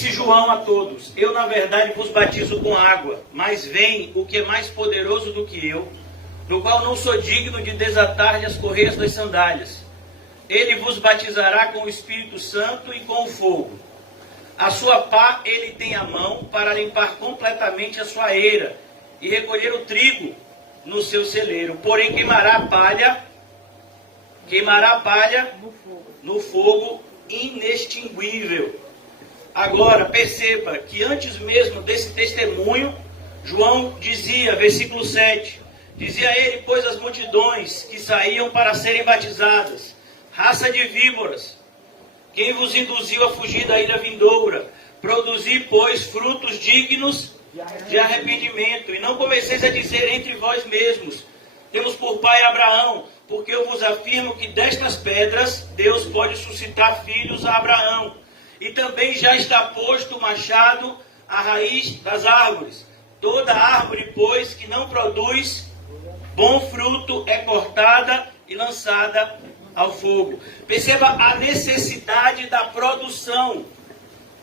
Disse João a todos: eu na verdade vos batizo com água, mas vem o que é mais poderoso do que eu, do qual não sou digno de desatar-lhe as correias das sandálias. Ele vos batizará com o Espírito Santo e com o fogo. A sua pá ele tem à mão para limpar completamente a sua eira e recolher o trigo no seu celeiro. Porém queimará a palha no fogo inextinguível. Agora perceba que antes mesmo desse testemunho, João dizia, versículo 7, dizia ele, pois as multidões que saíam para serem batizadas, raça de víboras, quem vos induziu a fugir da ira vindoura? Produzi, pois, frutos dignos de arrependimento. E não comeceis a dizer entre vós mesmos: temos por pai Abraão, porque eu vos afirmo que destas pedras Deus pode suscitar filhos a Abraão. E também já está posto o machado à raiz das árvores. Toda árvore, pois, que não produz bom fruto é cortada e lançada ao fogo. Perceba a necessidade da produção.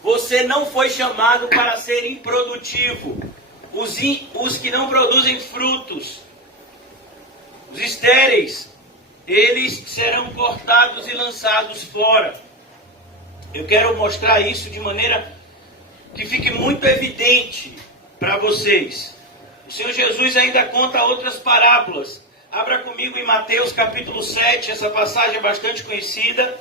Você não foi chamado para ser improdutivo. Os que não produzem frutos, os estéreis, eles serão cortados e lançados fora. Eu quero mostrar isso de maneira que fique muito evidente para vocês. O Senhor Jesus ainda conta outras parábolas. Abra comigo em Mateus capítulo 7, essa passagem é bastante conhecida,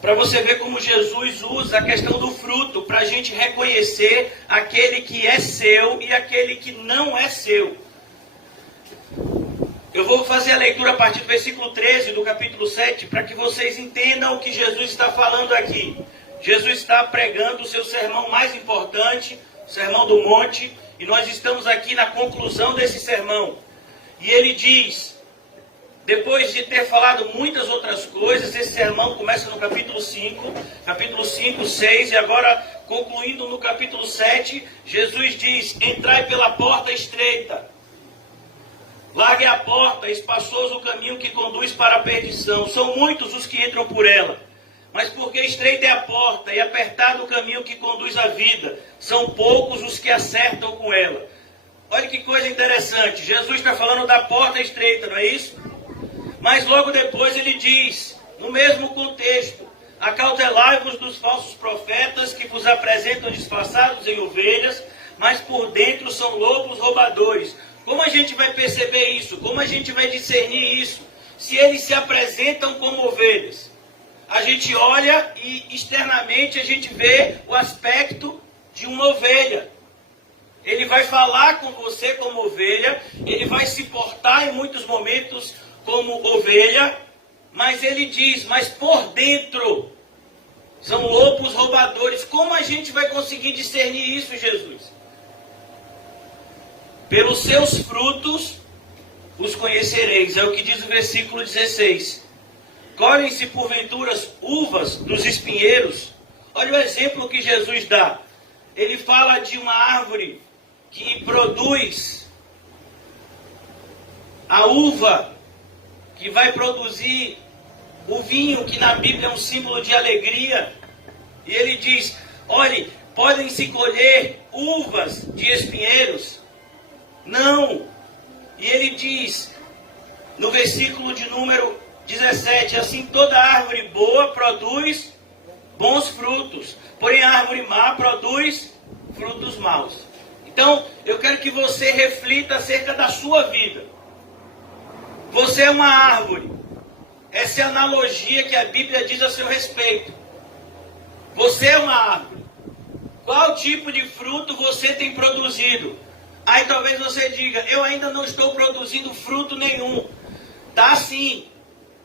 para você ver como Jesus usa a questão do fruto, para a gente reconhecer aquele que é seu e aquele que não é seu. Eu vou fazer a leitura a partir do versículo 13 do capítulo 7, para que vocês entendam o que Jesus está falando aqui. Jesus está pregando o seu sermão mais importante, o Sermão do Monte, e nós estamos aqui na conclusão desse sermão. E ele diz, depois de ter falado muitas outras coisas, esse sermão começa no capítulo 5, 6, e agora concluindo no capítulo 7, Jesus diz: entrai pela porta estreita, largue a porta, espaçoso o caminho que conduz para a perdição. São muitos os que entram por ela, mas porque estreita é a porta e apertado o caminho que conduz à vida, são poucos os que acertam com ela. Olha que coisa interessante, Jesus está falando da porta estreita, não é isso? Mas logo depois ele diz, no mesmo contexto: acautelai-vos dos falsos profetas que vos apresentam disfarçados em ovelhas, mas por dentro são lobos roubadores. Como a gente vai perceber isso? Como a gente vai discernir isso? Se eles se apresentam como ovelhas. A gente olha e externamente a gente vê o aspecto de uma ovelha. Ele vai falar com você como ovelha, ele vai se portar em muitos momentos como ovelha, mas ele diz, mas por dentro são lobos roubadores. Como a gente vai conseguir discernir isso, Jesus? Pelos seus frutos os conhecereis, é o que diz o versículo 16. Colhem-se porventura uvas dos espinheiros? Olha o exemplo que Jesus dá. Ele fala de uma árvore que produz a uva, que vai produzir o vinho, que na Bíblia é um símbolo de alegria. E ele diz, olhe, podem se colher uvas de espinheiros? Não. E ele diz, no versículo de número 17, assim toda árvore boa produz bons frutos, porém a árvore má produz frutos maus. Então, eu quero que você reflita acerca da sua vida. Você é uma árvore. Essa é a analogia que a Bíblia diz a seu respeito. Você é uma árvore. Qual tipo de fruto você tem produzido? Aí talvez você diga, eu ainda não estou produzindo fruto nenhum. Tá sim.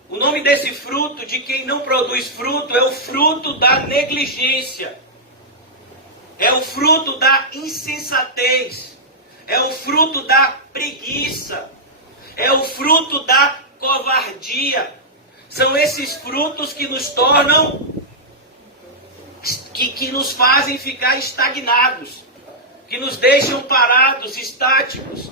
O nome desse fruto, de quem não produz fruto, é o fruto da negligência. É o fruto da insensatez. É o fruto da preguiça. É o fruto da covardia. São esses frutos que nos tornam, que nos fazem ficar estagnados, que nos deixam parados, estáticos.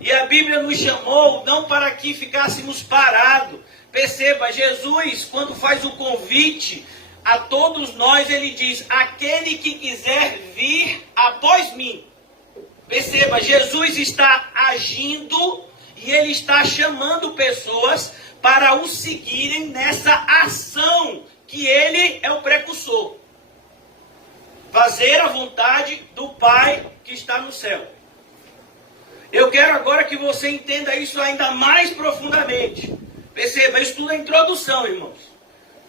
E a Bíblia nos chamou não para que ficássemos parados. Perceba, Jesus, quando faz o convite a todos nós ele diz: aquele que quiser vir após mim. Perceba, Jesus está agindo e ele está chamando pessoas para o seguirem nessa ação que ele é o precursor. Fazer a vontade do Pai que está no céu. Eu quero agora que você entenda isso ainda mais profundamente. Perceba, isso tudo é introdução, irmãos.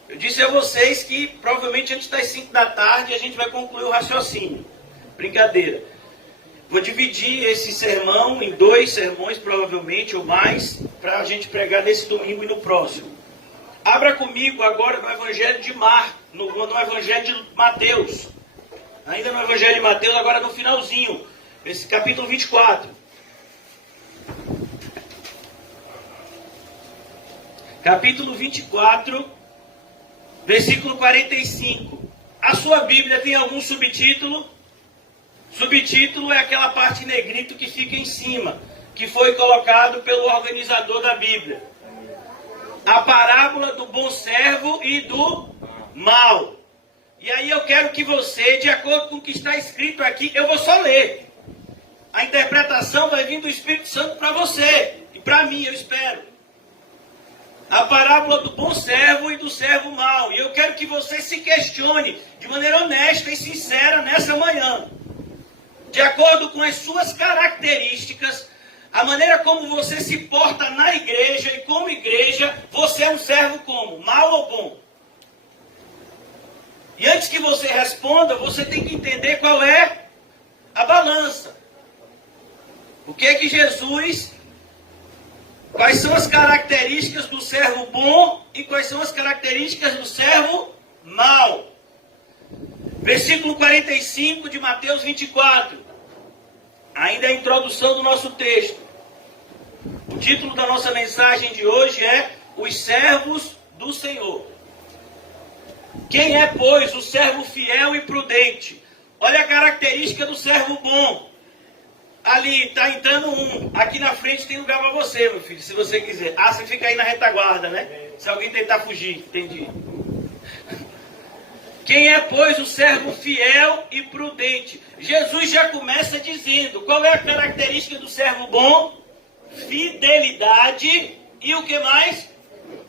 Eu disse a vocês que provavelmente antes das 5 da tarde a gente vai concluir o raciocínio. Brincadeira. Vou dividir esse sermão em 2 sermões, provavelmente, ou mais, para a gente pregar nesse domingo e no próximo. Abra comigo agora no Evangelho de no Evangelho de Mateus. Ainda no Evangelho de Mateus, agora no finalzinho. Esse capítulo 24. Capítulo 24, versículo 45. A sua Bíblia tem algum subtítulo? Subtítulo é aquela parte em negrito que fica em cima, que foi colocado pelo organizador da Bíblia. A parábola do bom servo e do mal. E aí eu quero que você, de acordo com o que está escrito aqui, eu vou só ler. A interpretação vai vir do Espírito Santo para você e para mim, eu espero. A parábola do bom servo e do servo mau. E eu quero que você se questione de maneira honesta e sincera nessa manhã. De acordo com as suas características, a maneira como você se porta na igreja e como igreja, você é um servo como? Mau ou bom? E antes que você responda, você tem que entender qual é a balança. O que é que Jesus... Quais são as características do servo bom e quais são as características do servo mau? Versículo 45 de Mateus 24. Ainda é a introdução do nosso texto. O título da nossa mensagem de hoje é Os Servos do Senhor. Quem é, pois, o servo fiel e prudente? Olha a característica do servo bom. Ali, está entrando um. Aqui na frente tem lugar para você, meu filho, se você quiser. Ah, você fica aí na retaguarda, né? Se alguém tentar fugir, entendi. Quem é, pois, o servo fiel e prudente? Jesus já começa dizendo, qual é a característica do servo bom? Fidelidade e o que mais?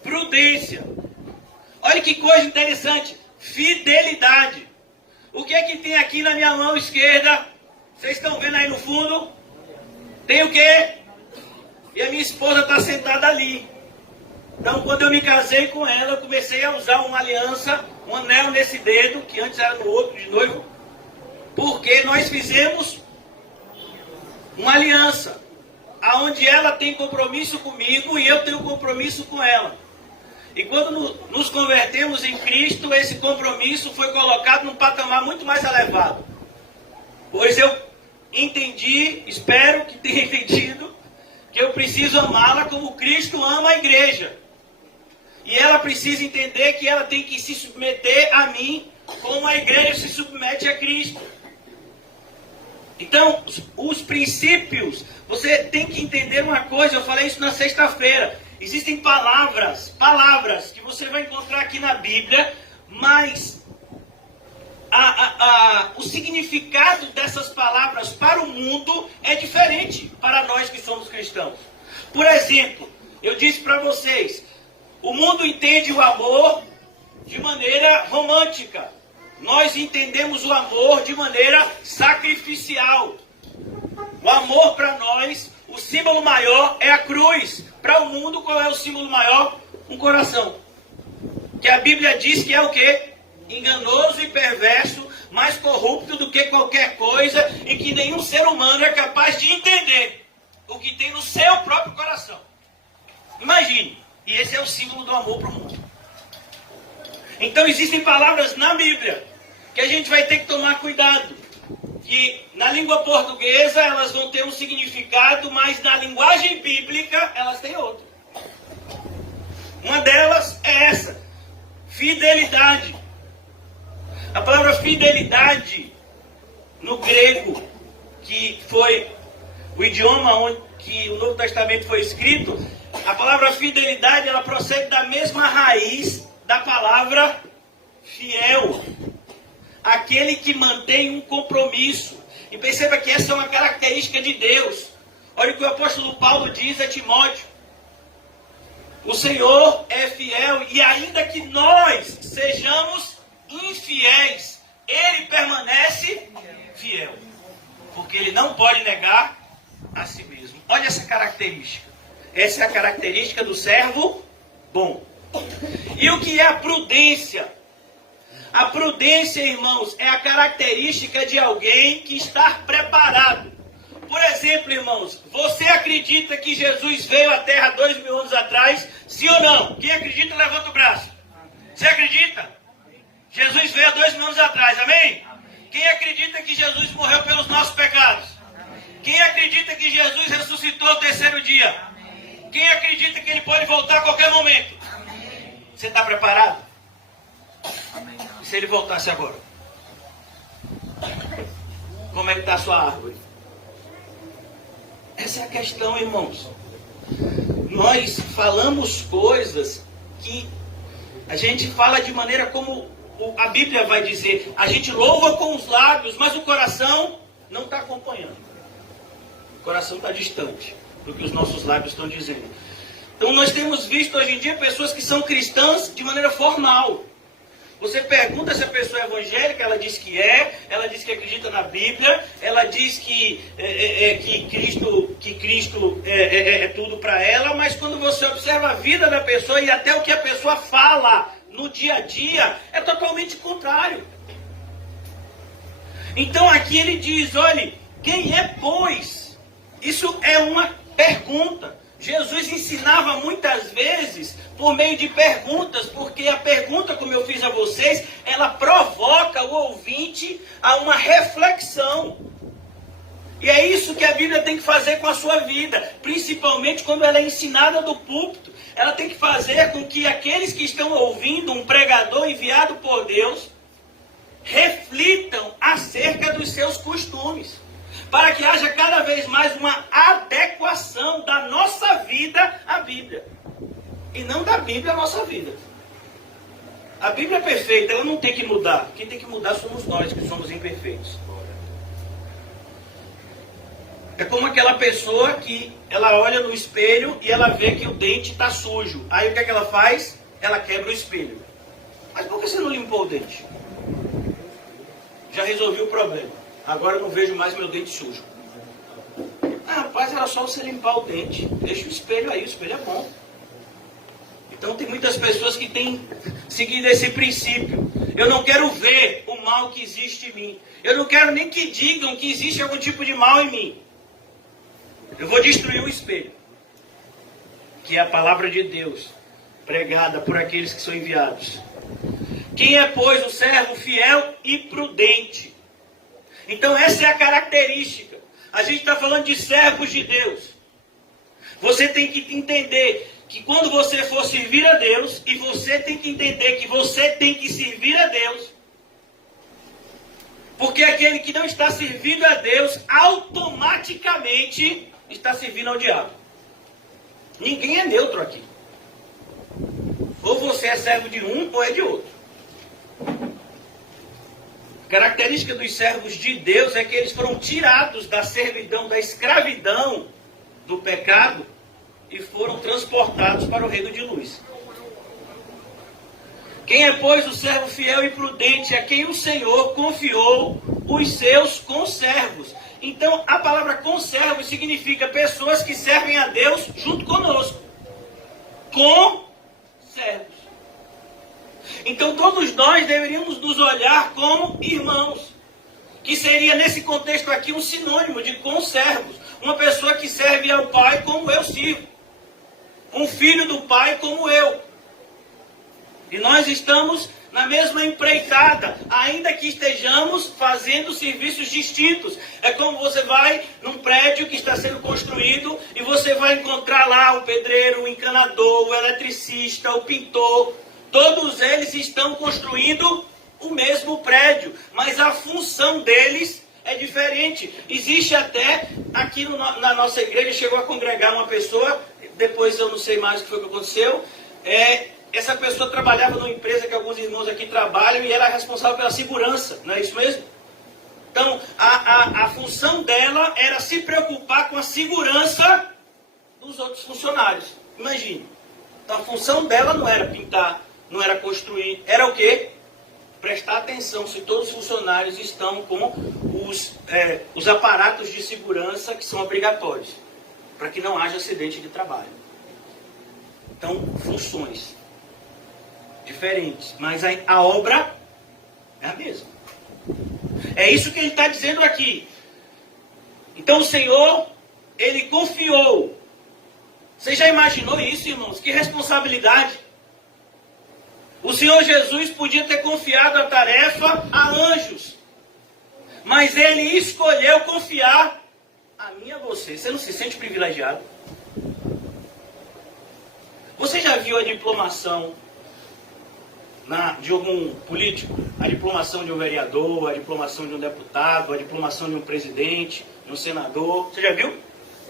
Prudência. Olha que coisa interessante. Fidelidade. O que é que tem aqui na minha mão esquerda? Vocês estão vendo aí no fundo? Tem o quê? E a minha esposa está sentada ali. Então, quando eu me casei com ela, eu comecei a usar uma aliança, um anel nesse dedo, que antes era no outro de noivo, porque nós fizemos uma aliança, aonde ela tem compromisso comigo e eu tenho compromisso com ela. E quando nos convertemos em Cristo, esse compromisso foi colocado num patamar muito mais elevado. Pois eu entendi, espero que tenha entendido, que eu preciso amá-la como Cristo ama a igreja. E ela precisa entender que ela tem que se submeter a mim como a igreja se submete a Cristo. Então, os princípios, você tem que entender uma coisa, eu falei isso na sexta-feira. Existem palavras que você vai encontrar aqui na Bíblia, mas o significado dessas palavras para o mundo é diferente para nós que somos cristãos. Por exemplo, eu disse para vocês, o mundo entende o amor de maneira romântica. Nós entendemos o amor de maneira sacrificial. O amor para nós, o símbolo maior é a cruz. Para o mundo, qual é o símbolo maior? Um coração. Que a Bíblia diz que é o quê? Enganoso e perverso, mais corrupto do que qualquer coisa, e que nenhum ser humano é capaz de entender o que tem no seu próprio coração. Imagine. E esse é o símbolo do amor para o mundo. Então existem palavras na Bíblia que a gente vai ter que tomar cuidado. Que na língua portuguesa elas vão ter um significado, mas na linguagem bíblica elas têm outro. Uma delas é essa. Fidelidade. A palavra fidelidade no grego, que foi o idioma onde que o Novo Testamento foi escrito, a palavra fidelidade ela procede da mesma raiz da palavra fiel, aquele que mantém um compromisso. E perceba que essa é uma característica de Deus. Olha o que o apóstolo Paulo diz a Timóteo. O Senhor é fiel e ainda que nós sejamos infiéis, Ele permanece fiel. Porque Ele não pode negar a si mesmo. Olha essa característica. Essa é a característica do servo bom. E o que é a prudência? A prudência, irmãos, é a característica de alguém que está preparado. Por exemplo, irmãos, você acredita que Jesus veio à Terra 2000 anos atrás? Sim ou não? Quem acredita, levanta o braço. Você acredita? Jesus veio há 2000 anos atrás, amém? Quem acredita que Jesus morreu pelos nossos pecados? Quem acredita que Jesus ressuscitou ao terceiro dia? Quem acredita que Ele pode voltar a qualquer momento? Você está preparado? E se Ele voltasse agora? Como é que está a sua árvore? Essa é a questão, irmãos. Nós falamos coisas que a gente fala de maneira como a Bíblia vai dizer. A gente louva com os lábios, mas o coração não está acompanhando. O coração está distante do que os nossos lábios estão dizendo. Então nós temos visto hoje em dia pessoas que são cristãs de maneira formal. Você pergunta se a pessoa é evangélica, ela diz que é, ela diz que acredita na Bíblia, ela diz que Cristo é tudo para ela, mas quando você observa a vida da pessoa e até o que a pessoa fala no dia a dia, é totalmente contrário. Então aqui ele diz, olhe, quem é pois? Isso é uma pergunta. Jesus ensinava muitas vezes por meio de perguntas, porque a pergunta, como eu fiz a vocês, ela provoca o ouvinte a uma reflexão. E é isso que a Bíblia tem que fazer com a sua vida, principalmente quando ela é ensinada do púlpito. Ela tem que fazer com que aqueles que estão ouvindo um pregador enviado por Deus reflitam acerca dos seus costumes, para que haja cada vez mais uma adequação da nossa vida à Bíblia. E não da Bíblia à nossa vida. A Bíblia é perfeita, ela não tem que mudar. Quem tem que mudar somos nós, que somos imperfeitos. É como aquela pessoa que ela olha no espelho e ela vê que o dente está sujo. Aí o que é que ela faz? Ela quebra o espelho. Mas por que você não limpou o dente? Já resolvi o problema. Agora eu não vejo mais meu dente sujo. Ah, rapaz, era só você limpar o dente. Deixa o espelho aí, o espelho é bom. Então tem muitas pessoas que têm seguido esse princípio. Eu não quero ver o mal que existe em mim. Eu não quero nem que digam que existe algum tipo de mal em mim. Eu vou destruir o espelho, que é a palavra de Deus, pregada por aqueles que são enviados. Quem é, pois, o servo fiel e prudente? Então essa é a característica. A gente está falando de servos de Deus. Você tem que entender que quando você for servir a Deus, e você tem que entender que você tem que servir a Deus, porque aquele que não está servindo a Deus, automaticamente está servindo ao diabo. Ninguém é neutro aqui. Ou você é servo de um, ou é de outro. A característica dos servos de Deus é que eles foram tirados da servidão, da escravidão do pecado e foram transportados para o reino de luz. Quem é, pois, o servo fiel e prudente, a quem o Senhor confiou os seus conservos. Então, a palavra conservos significa pessoas que servem a Deus junto conosco. Conservos. Então todos nós deveríamos nos olhar como irmãos, que seria nesse contexto aqui um sinônimo de conservos, uma pessoa que serve ao Pai como eu sirvo, um filho do Pai como eu. E nós estamos na mesma empreitada, ainda que estejamos fazendo serviços distintos. É como você vai num prédio que está sendo construído e você vai encontrar lá o pedreiro, o encanador, o eletricista, o pintor. Todos eles estão construindo o mesmo prédio, mas a função deles é diferente. Existe até, aqui na nossa igreja, chegou a congregar uma pessoa, depois eu não sei mais o que foi que aconteceu, essa pessoa trabalhava numa empresa que alguns irmãos aqui trabalham e era responsável pela segurança, não é isso mesmo? Então, a função dela era se preocupar com a segurança dos outros funcionários. Imagine. Então, a função dela não era pintar, não era construir, era o quê? Prestar atenção se todos os funcionários estão com os aparatos de segurança que são obrigatórios, para que não haja acidente de trabalho. Então, funções diferentes, mas a obra é a mesma. É isso que ele está dizendo aqui. Então o Senhor, ele confiou. Você já imaginou isso, irmãos? Que responsabilidade. O Senhor Jesus podia ter confiado a tarefa a anjos, mas ele escolheu confiar a mim e a você. Você não se sente privilegiado? Você já viu a diplomação de algum político? A diplomação de um vereador, a diplomação de um deputado, a diplomação de um presidente, de um senador. Você já viu?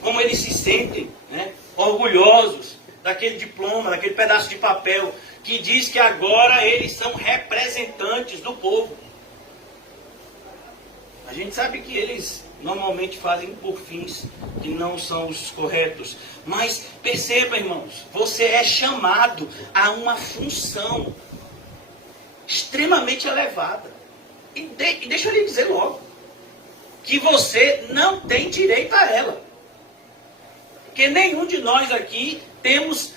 Como eles se sentem, né, orgulhosos daquele diploma, daquele pedaço de papel que diz que agora eles são representantes do povo. A gente sabe que eles normalmente fazem por fins que não são os corretos. Mas perceba, irmãos, você é chamado a uma função extremamente elevada. E deixa eu lhe dizer logo, que você não tem direito a ela. Porque nenhum de nós aqui temos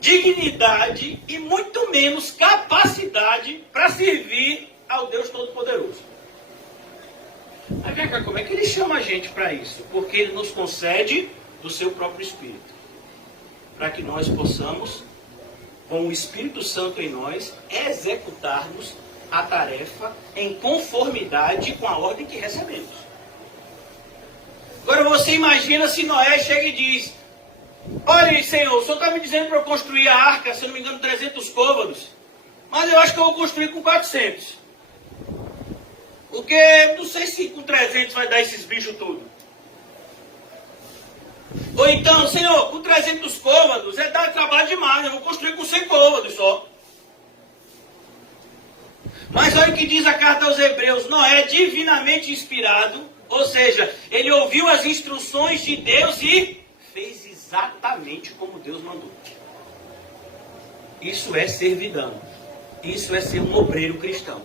dignidade e muito menos capacidade para servir ao Deus Todo-Poderoso. Mas vem cá, como é que ele chama a gente para isso? Porque ele nos concede do seu próprio Espírito, para que nós possamos, com o Espírito Santo em nós, executarmos a tarefa em conformidade com a ordem que recebemos. Agora você imagina se Noé chega e diz: olha, Senhor, o Senhor está me dizendo para eu construir a arca, se não me engano, 300 côvados, mas eu acho que eu vou construir com 400. Porque não sei se com 300 vai dar esses bichos tudo. Ou então, Senhor, com 300 côvados é dar trabalho demais, eu vou construir com 100 côvados só. Mas olha o que diz a carta aos Hebreus: Noé, divinamente inspirado, ou seja, ele ouviu as instruções de Deus e fez exatamente como Deus mandou. Isso é servidão. Isso é ser um obreiro cristão.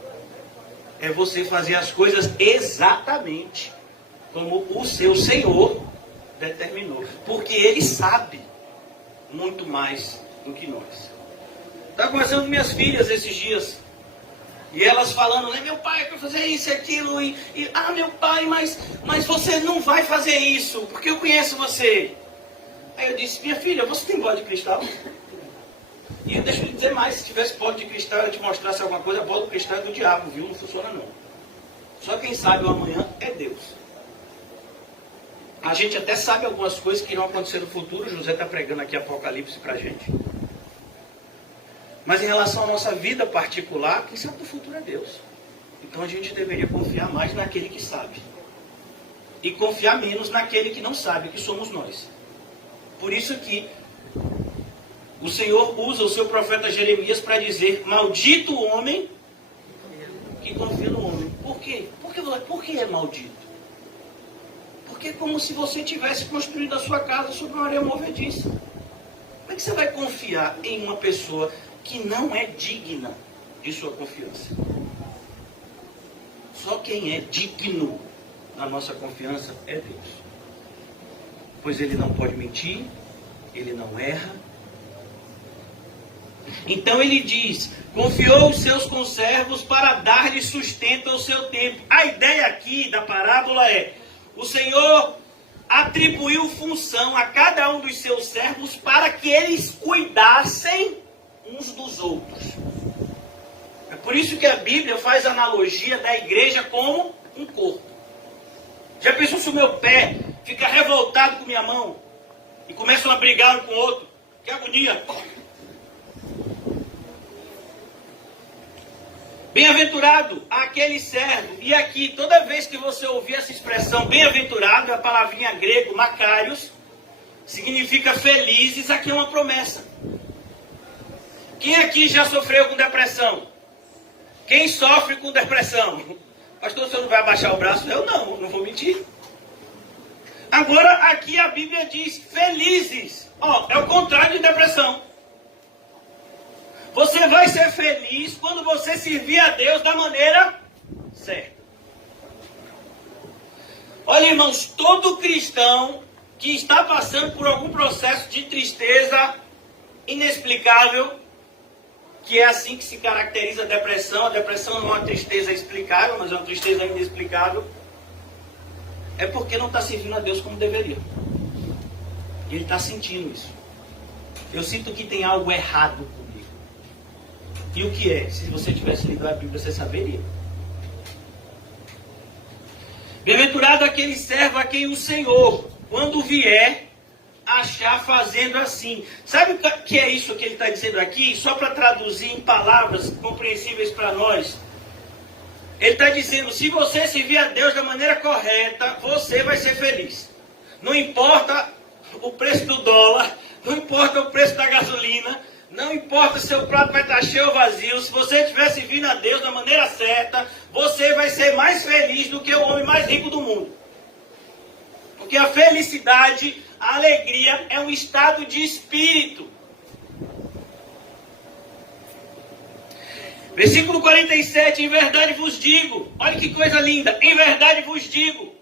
É você fazer as coisas exatamente como o seu Senhor determinou. Porque Ele sabe muito mais do que nós. Estava conversando com minhas filhas esses dias. E elas falando, né, meu pai quer fazer isso e aquilo. Meu pai, mas você não vai fazer isso, porque eu conheço você. Aí eu disse, minha filha, você tem bola de cristal? E deixa eu lhe dizer mais, se tivesse bola de cristal, eu te mostrasse alguma coisa, a bola de cristal é do diabo, viu? Não funciona não. Só quem sabe o amanhã é Deus. A gente até sabe algumas coisas que irão acontecer no futuro. José está pregando aqui Apocalipse para a gente. Mas em relação à nossa vida particular, quem sabe do futuro é Deus. Então a gente deveria confiar mais naquele que sabe. E confiar menos naquele que não sabe, que somos nós. Por isso que o Senhor usa o seu profeta Jeremias para dizer: maldito o homem que confia no homem. Por quê? Por que é maldito? Porque é como se você tivesse construído a sua casa sobre uma areia movediça. Como é que você vai confiar em uma pessoa que não é digna de sua confiança? Só quem é digno da nossa confiança é Deus. Pois Ele não pode mentir, Ele não erra. Então Ele diz, confiou os seus conservos para dar-lhe sustento ao seu tempo. A ideia aqui da parábola é, o Senhor atribuiu função a cada um dos seus servos para que eles cuidassem uns dos outros. É por isso que a Bíblia faz a analogia da igreja como um corpo. Já pensou se o meu pé fica revoltado com minha mão e começam a brigar um com o outro? Que agonia! Bem-aventurado aquele servo. E aqui, toda vez que você ouvir essa expressão bem-aventurado, a palavrinha grego makarios, significa felizes. Aqui é uma promessa. Quem aqui já sofreu com depressão? Quem sofre com depressão? Pastor, você não vai abaixar o braço? Eu não vou mentir. Agora, aqui a Bíblia diz felizes. É o contrário de depressão. Você vai ser feliz quando você servir a Deus da maneira certa. Olha, irmãos, todo cristão que está passando por algum processo de tristeza inexplicável, que é assim que se caracteriza a depressão não é uma tristeza explicável, mas é uma tristeza inexplicável, é porque não está servindo a Deus como deveria. E ele está sentindo isso. Eu sinto que tem algo errado comigo. E o que é? Se você tivesse lido a Bíblia, você saberia. Bem-aventurado aquele servo a quem o Senhor, quando vier, achar fazendo assim. Sabe o que é isso que ele está dizendo aqui? Só para traduzir em palavras compreensíveis para nós. Ele está dizendo, se você servir a Deus da maneira correta, você vai ser feliz. Não importa o preço do dólar, não importa o preço da gasolina, não importa se seu prato vai estar cheio ou vazio, se você estiver servindo a Deus da maneira certa, você vai ser mais feliz do que o homem mais rico do mundo. Porque a felicidade, a alegria é um estado de espírito. Versículo 47, em verdade vos digo, olha que coisa linda, em verdade vos digo.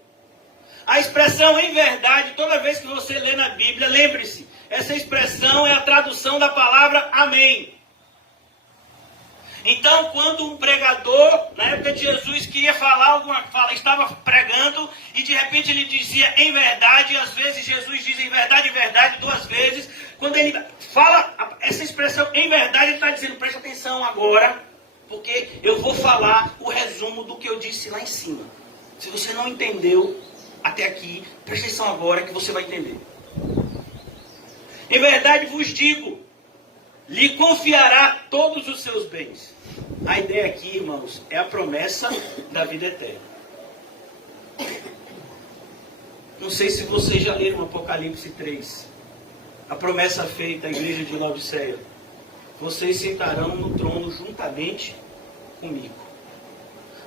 A expressão em verdade, toda vez que você lê na Bíblia, lembre-se, essa expressão é a tradução da palavra amém. Então, quando um pregador, na época de Jesus, queria falar estava pregando, e de repente ele dizia em verdade, e às vezes Jesus diz em verdade, duas vezes. Quando ele fala essa expressão em verdade, ele está dizendo, presta atenção agora, porque eu vou falar o resumo do que eu disse lá em cima. Se você não entendeu até aqui, presta atenção agora que você vai entender. Em verdade vos digo, lhe confiará todos os seus bens. A ideia aqui, irmãos, é a promessa da vida eterna. Não sei se vocês já leram Apocalipse 3. A promessa feita à igreja de Laodiceia. Vocês sentarão no trono juntamente comigo.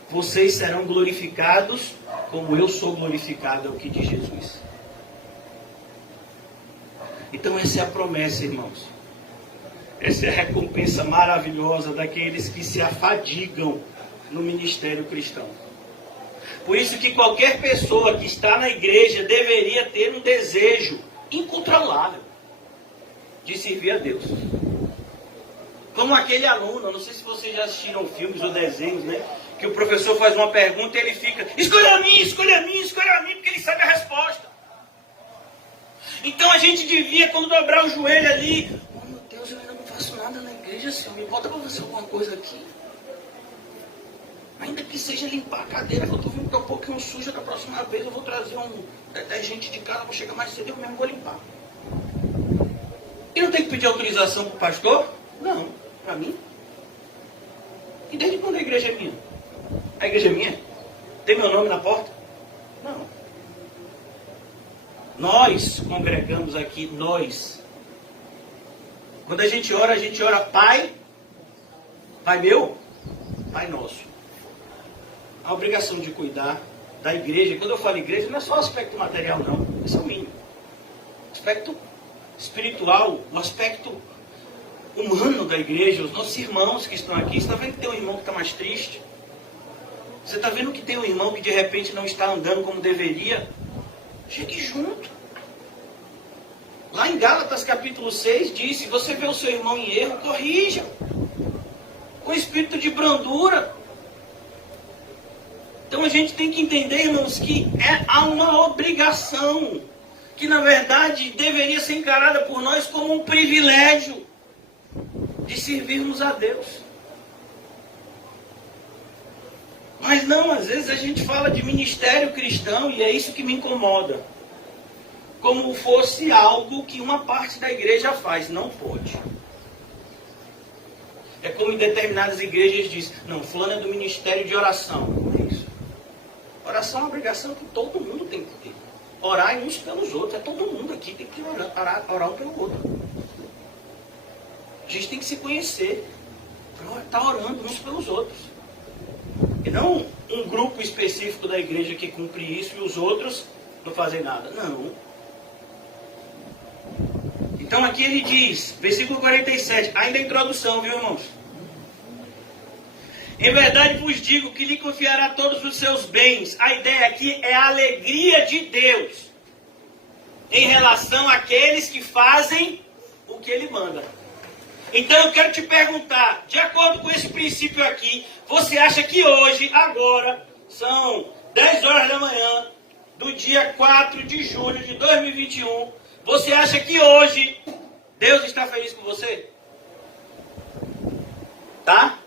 Vocês serão glorificados como eu sou glorificado, é o que diz Jesus. Então essa é a promessa, irmãos. Essa é a recompensa maravilhosa daqueles que se afadigam no ministério cristão. Por isso que qualquer pessoa que está na igreja deveria ter um desejo incontrolável de servir a Deus. Como aquele aluno, não sei se vocês já assistiram filmes ou desenhos, né? Que o professor faz uma pergunta e ele fica, escolha a mim, porque ele sabe a resposta. Então a gente devia, quando dobrar o joelho ali, oh meu Deus, eu ainda não faço nada na igreja, Senhor, me bota para fazer alguma coisa aqui. Ainda que seja limpar a cadeira, que eu estou vendo que está um pouquinho suja, da próxima vez eu vou trazer um detergente de casa, vou chegar mais cedo e eu mesmo vou limpar. E não tem que pedir autorização para o pastor? Não, para mim. E desde quando a igreja é minha? A igreja é minha? Tem meu nome na porta? Não. Nós congregamos aqui, nós. Quando a gente ora Pai, Pai meu, Pai nosso. A obrigação de cuidar da igreja. Quando eu falo igreja, não é só o aspecto material, não. Esse é o mínimo. O aspecto espiritual, o aspecto humano da igreja, os nossos irmãos que estão aqui. Você está vendo que tem um irmão que está mais triste? Você está vendo que tem um irmão que de repente não está andando como deveria? Chegue junto. Lá em Gálatas capítulo 6 diz, se você vê o seu irmão em erro, corrija. Com espírito de brandura. Então a gente tem que entender, irmãos, que há uma obrigação, que na verdade deveria ser encarada por nós como um privilégio de servirmos a Deus. Mas não, às vezes a gente fala de ministério cristão e é isso que me incomoda. Como fosse algo que uma parte da igreja faz. Não pode. É como em determinadas igrejas diz, não, fulano é do ministério de oração. Não é isso. Oração é uma obrigação que todo mundo tem que ter. Orar uns pelos outros. É todo mundo aqui tem que orar um pelo outro. A gente tem que se conhecer, para estar orando uns pelos outros. E não um grupo específico da igreja que cumpre isso e os outros não fazem nada. Não. Então aqui ele diz, versículo 47, ainda a introdução, viu, irmãos? Em verdade vos digo que lhe confiará todos os seus bens. A ideia aqui é a alegria de Deus em relação àqueles que fazem o que ele manda. Então eu quero te perguntar, de acordo com esse princípio aqui, você acha que hoje, agora, são 10 horas da manhã, do dia 4 de julho de 2021, você acha que hoje Deus está feliz com você? Tá?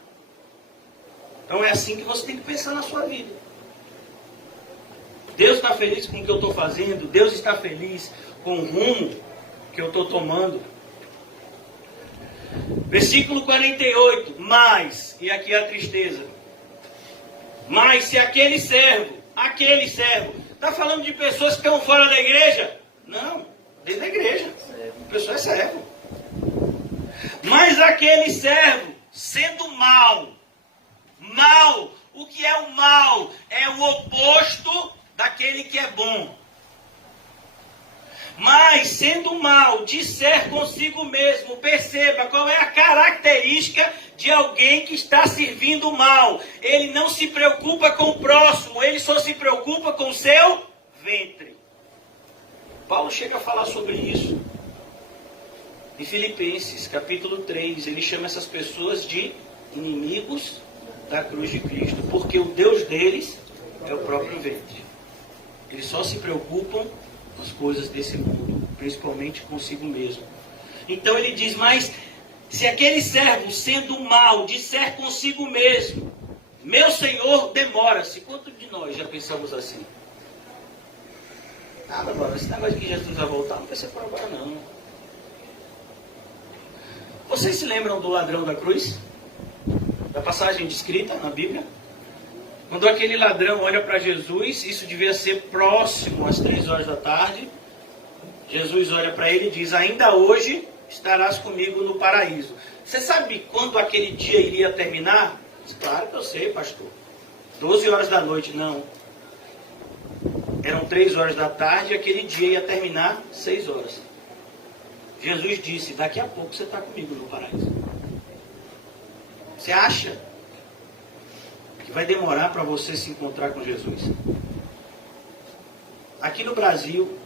Então é assim que você tem que pensar na sua vida. Deus está feliz com o que eu estou fazendo? Deus está feliz com o rumo que eu estou tomando? Versículo 48. Mas, e aqui é a tristeza. Mas se aquele servo, está falando de pessoas que estão fora da igreja? Não, dentro da igreja. A pessoa é servo. Mas aquele servo, sendo mau, o que é o mal? É o oposto daquele que é bom. Mas, sendo mal, disser consigo mesmo, perceba qual é a característica de alguém que está servindo mal. Ele não se preocupa com o próximo, ele só se preocupa com o seu ventre. Paulo chega a falar sobre isso. Em Filipenses, capítulo 3, ele chama essas pessoas de inimigos da cruz de Cristo, porque o Deus deles é o próprio ventre. Eles só se preocupam com as coisas desse mundo, principalmente consigo mesmo. Então ele diz, mas se aquele servo, sendo mal, disser consigo mesmo, meu Senhor demora-se. Quantos de nós já pensamos assim? Nada, mano, esse negócio de que Jesus vai voltar não vai ser por agora não. Vocês se lembram do ladrão da cruz? Da passagem descrita na Bíblia? Quando aquele ladrão olha para Jesus, isso devia ser próximo às 3 horas da tarde. Jesus olha para ele e diz, ainda hoje estarás comigo no paraíso. Você sabe quando aquele dia iria terminar? Claro que eu sei, pastor. 12 horas da noite, não. Eram 3 horas da tarde e aquele dia ia terminar 6 horas. Jesus disse, daqui a pouco você está comigo no paraíso. Você acha que vai demorar para você se encontrar com Jesus? Aqui no Brasil,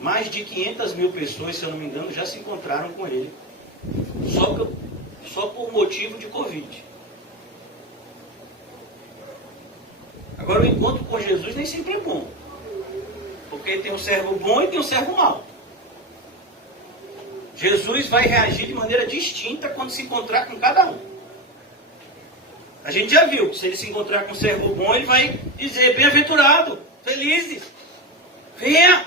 mais de 500 mil pessoas, se eu não me engano, já se encontraram com ele. Só por motivo de Covid. Agora o encontro com Jesus nem sempre é bom. Porque tem um servo bom e tem um servo mau. Jesus vai reagir de maneira distinta quando se encontrar com cada um. A gente já viu que se ele se encontrar com um servo bom, ele vai dizer, bem-aventurado, felizes, venha.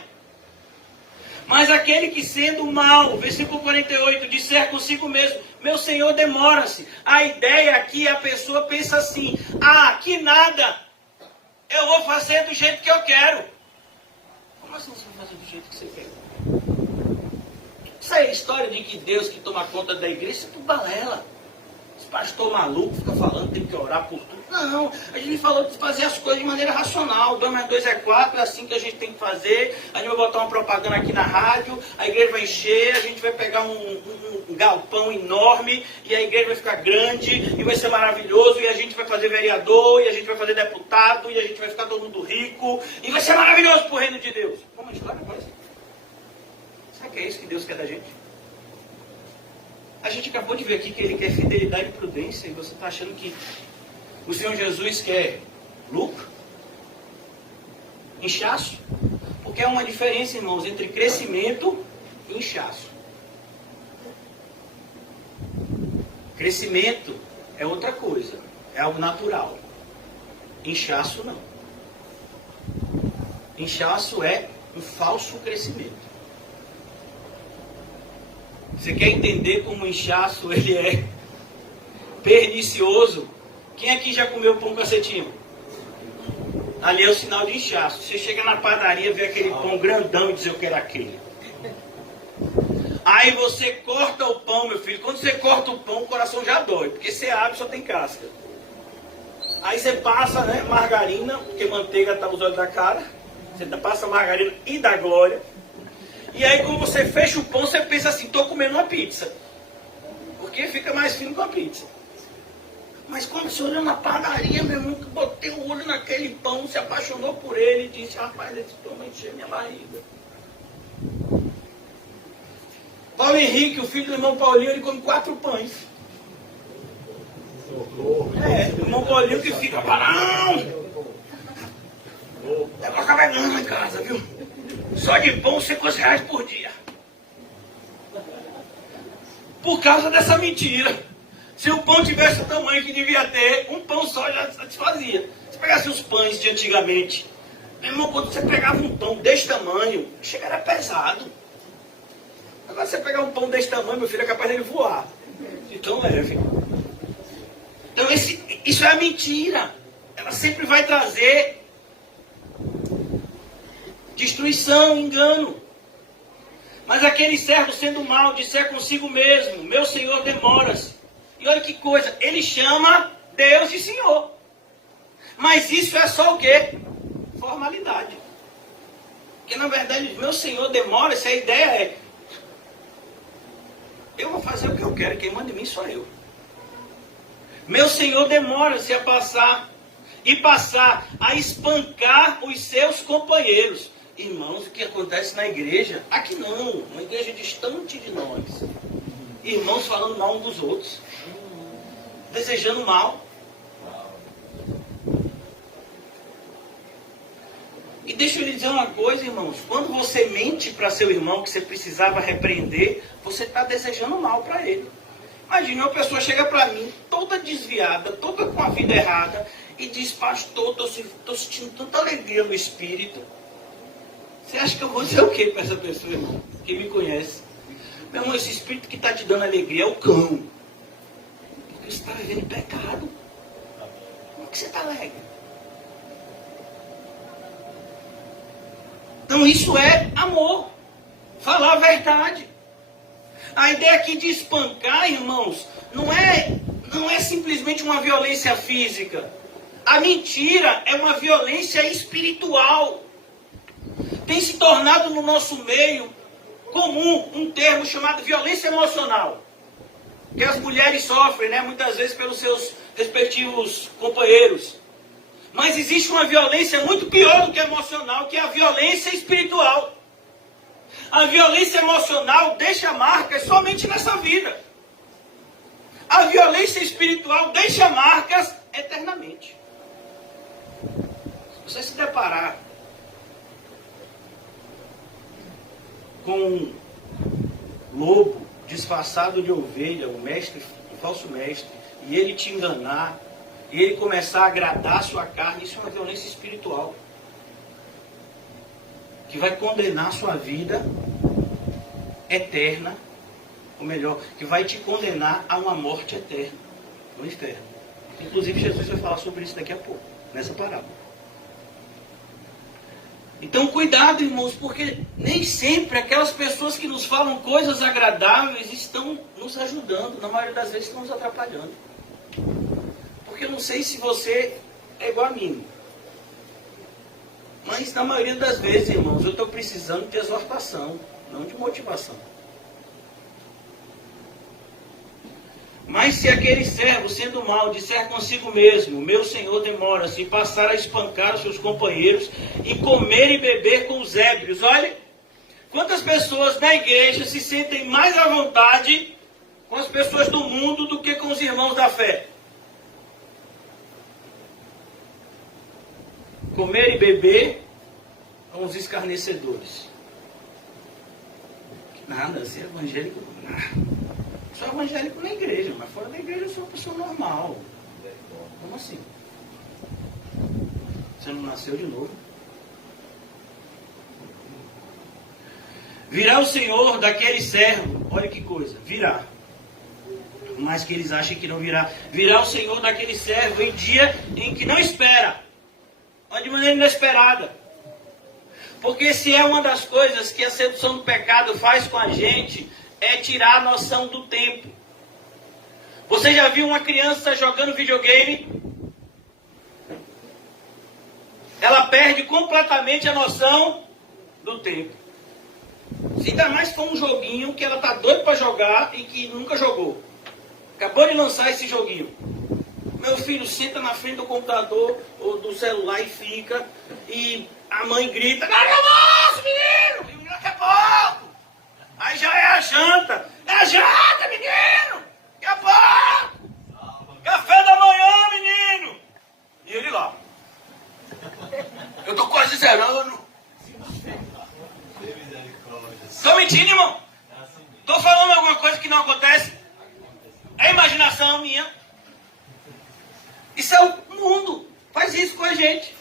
Mas aquele que sendo mau, versículo 48, disser consigo mesmo, meu Senhor demora-se. A ideia aqui, a pessoa pensa assim, que nada, eu vou fazer do jeito que eu quero. Como assim você vai fazer do jeito que você quer? Isso aí é história de que Deus que toma conta da igreja, isso é tudo balela. Esse pastor maluco fica falando, tem que orar por tudo. Não, a gente falou de fazer as coisas de maneira racional. 2 mais 2 é 4, é assim que a gente tem que fazer. A gente vai botar uma propaganda aqui na rádio, a igreja vai encher, a gente vai pegar um galpão enorme, e a igreja vai ficar grande, e vai ser maravilhoso, e a gente vai fazer vereador, e a gente vai fazer deputado, e a gente vai ficar todo mundo rico, e vai ser maravilhoso pro reino de Deus. Como a história é essa? Será que é isso que Deus quer da gente? A gente acabou de ver aqui que ele quer fidelidade e prudência, e você está achando que o Senhor Jesus quer lucro? Inchaço? Porque há uma diferença, irmãos, entre crescimento e inchaço. Crescimento é outra coisa, é algo natural. Inchaço não. Inchaço é um falso crescimento. Você quer entender como o inchaço ele é pernicioso? Quem aqui já comeu pão com acetinho? Ali é o sinal de inchaço. Você chega na padaria, vê aquele pão grandão e diz, eu quero aquele. Aí você corta o pão, meu filho. Quando você corta o pão, o coração já dói, porque você abre e só tem casca. Aí você passa, né, margarina, porque manteiga tá nos olhos da cara. Você passa margarina e dá glória. E aí quando você fecha o pão, você pensa assim, tô comendo uma pizza. Porque fica mais fino que uma pizza. Mas quando você olhou na padaria, meu irmão, que botei o olho naquele pão, se apaixonou por ele e disse, rapaz, esse pão vai encher minha barriga. Paulo Henrique, o filho do irmão Paulinho, ele come 4 pães. O irmão Paulinho que fica, não! É pra acabar ganhando em casa, viu? Só de pão, R$50 por dia. Por causa dessa mentira. Se o pão tivesse o tamanho que devia ter, um pão só já satisfazia. Se pegasse os pães de antigamente, meu irmão, quando você pegava um pão desse tamanho, chega, era pesado. Agora você pegar um pão desse tamanho, meu filho, é capaz dele voar. De tão leve. Então isso é a mentira. Ela sempre vai trazer destruição, engano. Mas aquele servo sendo mau, disser consigo mesmo, meu senhor demora-se. E olha que coisa, ele chama Deus de Senhor. Mas isso é só o quê? Formalidade. Porque na verdade, meu senhor demora-se, a ideia é, eu vou fazer o que eu quero, quem manda em mim sou eu. Meu senhor demora-se a passar a espancar os seus companheiros. Irmãos, o que acontece na igreja? Aqui não, uma igreja distante de nós. Irmãos falando mal uns dos outros. Desejando mal. E deixa eu lhe dizer uma coisa, irmãos. Quando você mente para seu irmão que você precisava repreender, você está desejando mal para ele. Imagina, uma pessoa chega para mim, toda desviada, toda com a vida errada, e diz, pastor, estou sentindo tanta alegria no espírito. Você acha que eu vou dizer o que para essa pessoa, irmão? Quem me conhece. Meu irmão, esse espírito que está te dando alegria é o cão. Porque você está vivendo em pecado. Como que você está alegre? Então isso é amor. Falar a verdade. A ideia aqui de espancar, irmãos, não é simplesmente uma violência física. A mentira é uma violência espiritual. Tem se tornado no nosso meio comum um termo chamado violência emocional. Que as mulheres sofrem, né, muitas vezes pelos seus respectivos companheiros. Mas existe uma violência muito pior do que a emocional, que é a violência espiritual. A violência emocional deixa marcas somente nessa vida. A violência espiritual deixa marcas eternamente. Se você se deparar com um lobo disfarçado de ovelha, o falso mestre, e ele te enganar, e ele começar a agradar a sua carne, isso é uma violência espiritual. Que vai condenar a sua vida eterna, ou melhor, que vai te condenar a uma morte eterna, no inferno. Inclusive Jesus vai falar sobre isso daqui a pouco, nessa parábola. Então cuidado, irmãos, porque nem sempre aquelas pessoas que nos falam coisas agradáveis estão nos ajudando, na maioria das vezes estão nos atrapalhando. Porque eu não sei se você é igual a mim. Mas na maioria das vezes, irmãos, eu estou precisando de exortação, não de motivação. Mas se aquele servo, sendo mau, disser consigo mesmo, meu senhor demora-se, e passar a espancar os seus companheiros, e comer e beber com os ébrios. Olha, quantas pessoas na igreja se sentem mais à vontade com as pessoas do mundo do que com os irmãos da fé. Comer e beber com os escarnecedores. Nada, ser evangélico, nada. Sou evangélico na igreja, mas fora da igreja eu sou uma pessoa normal. Como assim? Você não nasceu de novo? Virá o Senhor daquele servo, olha que coisa, virá. Por mais que eles achem que não virá. Virá o Senhor daquele servo em dia em que não espera. Mas de maneira inesperada. Porque se é uma das coisas que a sedução do pecado faz com a gente, é tirar a noção do tempo. Você já viu uma criança jogando videogame? Ela perde completamente a noção do tempo. Ainda mais for um joguinho que ela tá doida para jogar e que nunca jogou. Acabou de lançar esse joguinho. Meu filho senta na frente do computador ou do celular e fica, e a mãe grita: "Não, almoço, menino! E o menino daqui a pouco! Aí já é a janta! É a janta, menino! Daqui a pouco! Café da manhã, menino!" E ele lá: "Eu tô quase zerando." Tô mentindo, irmão? Tô falando alguma coisa que não acontece? É imaginação minha? Isso é o mundo. Faz isso com a gente.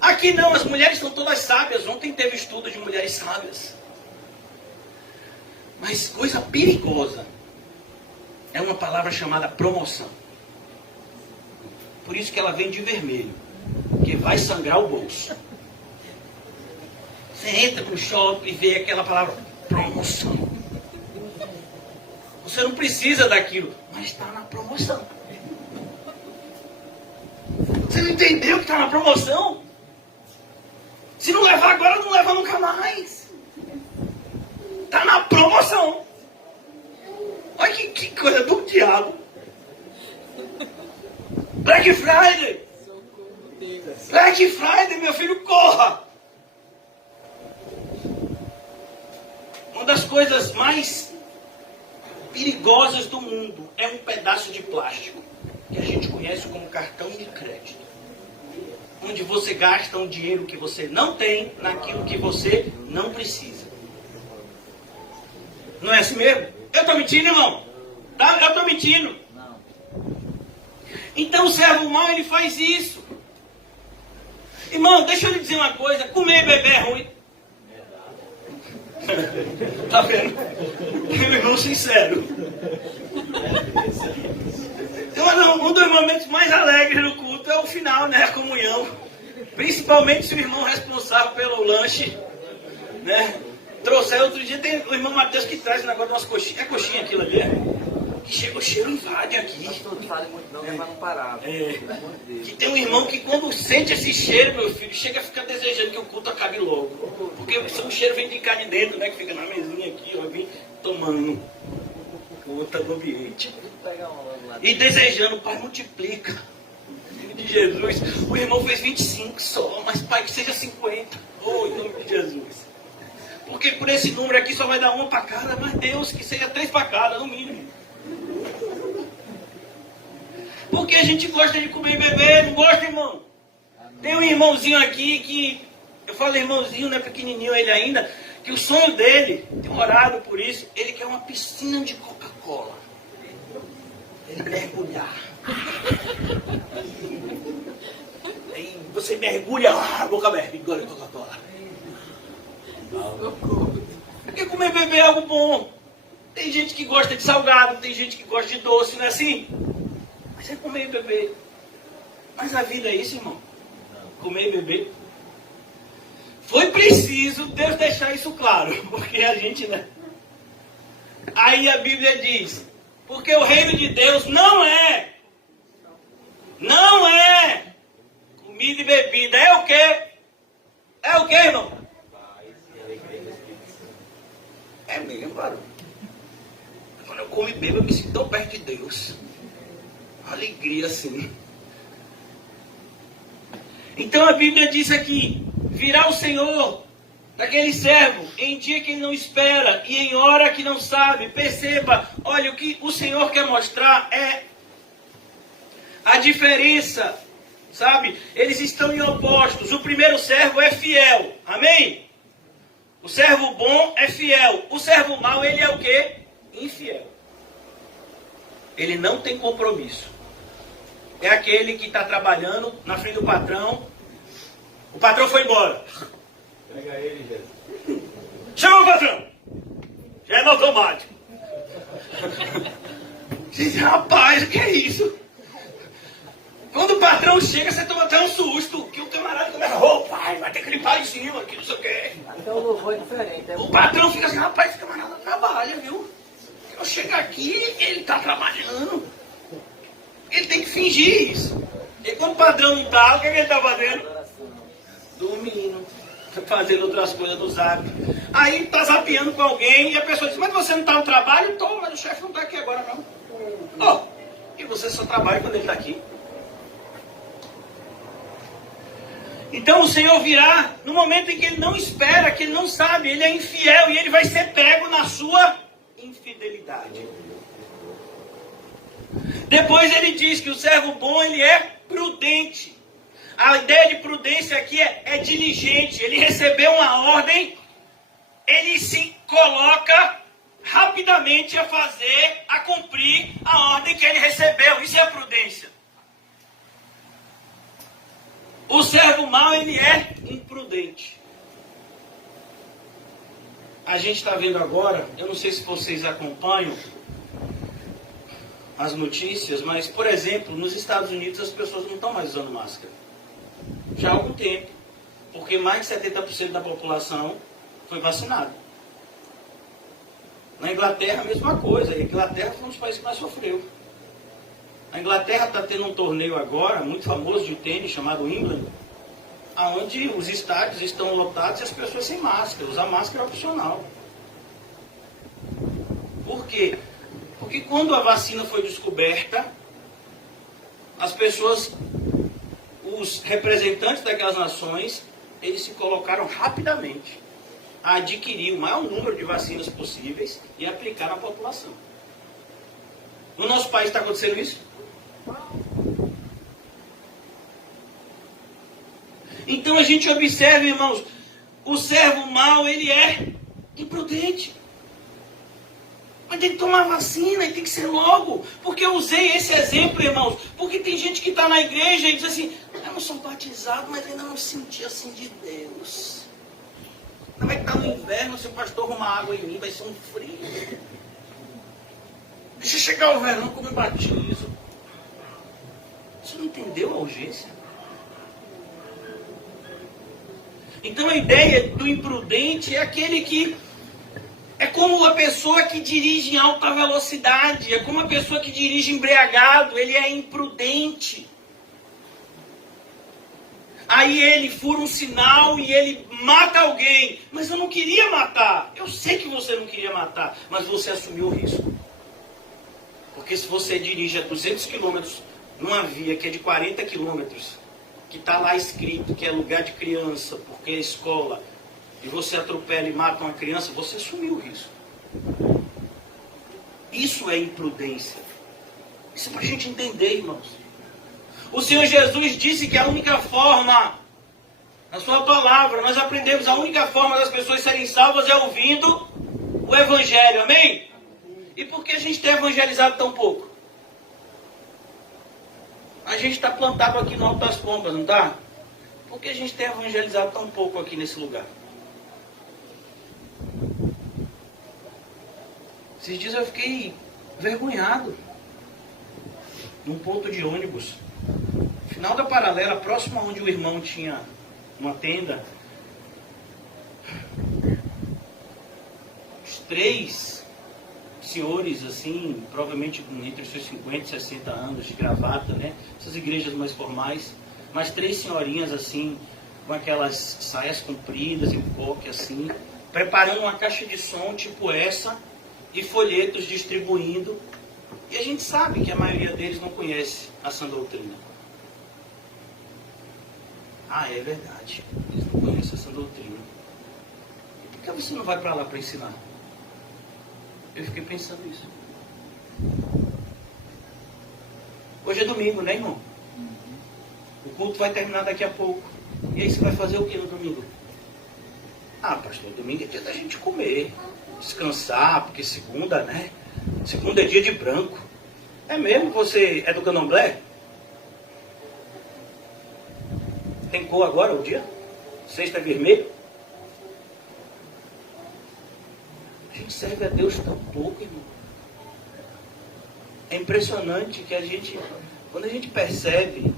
Aqui não, as mulheres são todas sábias. Ontem teve estudo de mulheres sábias. Mas coisa perigosa é uma palavra chamada promoção. Por isso que ela vem de vermelho, que vai sangrar o bolso. Você entra no shopping e vê aquela palavra promoção. Você não precisa daquilo, mas está na promoção. Você não entendeu que está na promoção? Se não levar agora, não leva nunca mais. Está na promoção. Olha que coisa do diabo. Black Friday. Black Friday, meu filho, corra. Uma das coisas mais perigosas do mundo é um pedaço de plástico, que a gente conhece como cartão de crédito, onde você gasta um dinheiro que você não tem naquilo que você não precisa. Não é assim mesmo? Eu estou mentindo, irmão? Tá? Eu estou mentindo. Então o servo mau, ele faz isso. Irmão, deixa eu lhe dizer uma coisa: comer e beber é ruim. Tá vendo? Meu irmão sincero. Então, um dos momentos mais alegres do culto é o final, né? A comunhão. Principalmente se o irmão responsável pelo lanche, né, trouxer. Outro dia tem o irmão Mateus que traz o negócio de umas coxinhas. É coxinha aquilo ali, é? Que chega, o cheiro invade aqui. Não fale muito não, é pra não parar. Que tem um irmão que quando sente esse cheiro, meu filho, chega a ficar desejando que o culto acabe logo. Porque o cheiro vem de cá de dentro, né? Que fica na mesinha aqui, ó, vem tomando conta do ambiente. E desejando: Pai, multiplica. De Jesus. O irmão fez 25 só, mas Pai, que seja 50. Oh, em nome de Jesus. Porque por esse número aqui só vai dar uma para cada, mas Deus, que seja 3 para cada, no mínimo. Porque a gente gosta de comer e beber, não gosta, irmão? Tem um irmãozinho aqui que, eu falo irmãozinho, não é pequenininho ele ainda, que o sonho dele, tem orado por isso, ele quer uma piscina de Coca-Cola. Ele mergulhar. Aí você mergulha, a boca aberta, engole Coca-Cola. Porque comer e beber é algo bom. Tem gente que gosta de salgado, tem gente que gosta de doce, não é assim? Mas é comer e beber. Mas a vida é isso, irmão. Comer e beber. Foi preciso Deus deixar isso claro. Porque a gente, né? Aí a Bíblia diz: porque o reino de Deus não é comida e bebida. É o quê? É o quê, irmão? É mesmo, claro. Quando eu como e bebo, eu me sinto tão perto de Deus. Alegria, assim. Então a Bíblia diz aqui: virá o Senhor daquele servo em dia que ele não espera e em hora que não sabe. Perceba, olha, o que o Senhor quer mostrar é a diferença, sabe? Eles estão em opostos. O primeiro servo é fiel, amém? O servo bom é fiel. O servo mau, ele é o quê? Infiel. Ele não tem compromisso. É aquele que está trabalhando na frente do patrão. O patrão foi embora. Pega ele, Jesus. Chama o patrão. Já é no automático. Diz: rapaz, o que é isso? Quando o patrão chega, você toma até um susto. Que o camarada começa: ô pai, vai ter que limpar em cima, que não sei o quê. Até o louvor é diferente. O patrão fica assim: rapaz, esse camarada trabalha. aqui ele está trabalhando. Ele tem que fingir isso. E quando o padrão não está, o que ele está fazendo? Dormindo. Fazendo outras coisas no zap. Aí está zapeando com alguém e a pessoa diz, mas você não está no trabalho? Estou, mas o chefe não está aqui agora não. E você só trabalha quando ele está aqui. Então o Senhor virá no momento em que ele não espera, que ele não sabe, ele é infiel e ele vai ser pego na sua infidelidade. Depois ele diz que o servo bom, ele é prudente. A ideia de prudência aqui é diligente. Ele recebeu uma ordem, ele se coloca rapidamente a cumprir a ordem que ele recebeu. Isso é prudência. O servo mau, ele é imprudente. A gente está vendo agora, eu não sei se vocês acompanham as notícias, mas, por exemplo, nos Estados Unidos as pessoas não estão mais usando máscara. Já há algum tempo. Porque mais de 70% da população foi vacinada. Na Inglaterra, a mesma coisa. A Inglaterra foi um dos países que mais sofreu. A Inglaterra está tendo um torneio agora, muito famoso de tênis, chamado Wimbledon, onde os estádios estão lotados e as pessoas sem máscara. Usar máscara é opcional. Por quê? Porque quando a vacina foi descoberta, as pessoas, os representantes daquelas nações, eles se colocaram rapidamente a adquirir o maior número de vacinas possíveis e aplicar na população. No nosso país está acontecendo isso? Então a gente observa, irmãos, o servo mau, ele é imprudente. Mas tem que tomar vacina e tem que ser logo. Porque eu usei esse exemplo, irmãos. Porque tem gente que está na igreja e diz assim, eu não sou batizado, mas ainda não senti assim de Deus. Vai estar no inverno, se o pastor arrumar água em mim, vai ser um frio. Deixa chegar o verão como eu batizo. Você não entendeu a urgência? Então a ideia do imprudente é aquele que é como a pessoa que dirige em alta velocidade, é como a pessoa que dirige embriagado, ele é imprudente. Aí ele fura um sinal e ele mata alguém. Mas eu não queria matar. Eu sei que você não queria matar, mas você assumiu o risco. Porque se você dirige a 200 km numa via que é de 40 km, que está lá escrito que é lugar de criança, porque é escola, e você atropela e mata uma criança, você assumiu o risco. Isso é imprudência. Isso é para a gente entender, irmãos. O Senhor Jesus disse que a única forma, na sua palavra, nós aprendemos a única forma das pessoas serem salvas é ouvindo o Evangelho, amém? E por que a gente tem evangelizado tão pouco? A gente está plantado aqui no Alto das Pombas, não está? Por que a gente tem evangelizado tão pouco aqui nesse lugar? Esses dias eu fiquei envergonhado. Num ponto de ônibus. Final da paralela, próximo onde o irmão tinha uma tenda. Os 3 senhores, assim, provavelmente entre os seus 50 e 60 anos, de gravata, né? Essas igrejas mais formais. Mas 3 senhorinhas, assim, com aquelas saias compridas, em coque, assim, preparando uma caixa de som tipo essa, e folhetos distribuindo. E a gente sabe que a maioria deles não conhece a sã doutrina. Ah, é verdade. Eles não conhecem a sã doutrina. E por que você não vai para lá para ensinar? Eu fiquei pensando isso. Hoje é domingo, né, irmão? O culto vai terminar daqui a pouco. E aí você vai fazer o que no domingo? Ah, pastor, domingo é dia da gente comer, descansar, porque segunda, né? Segunda é dia de branco. É mesmo? Você é do candomblé? Tem cor agora o dia? Sexta é vermelho? A gente serve a Deus tão pouco, irmão. É impressionante que quando a gente percebe,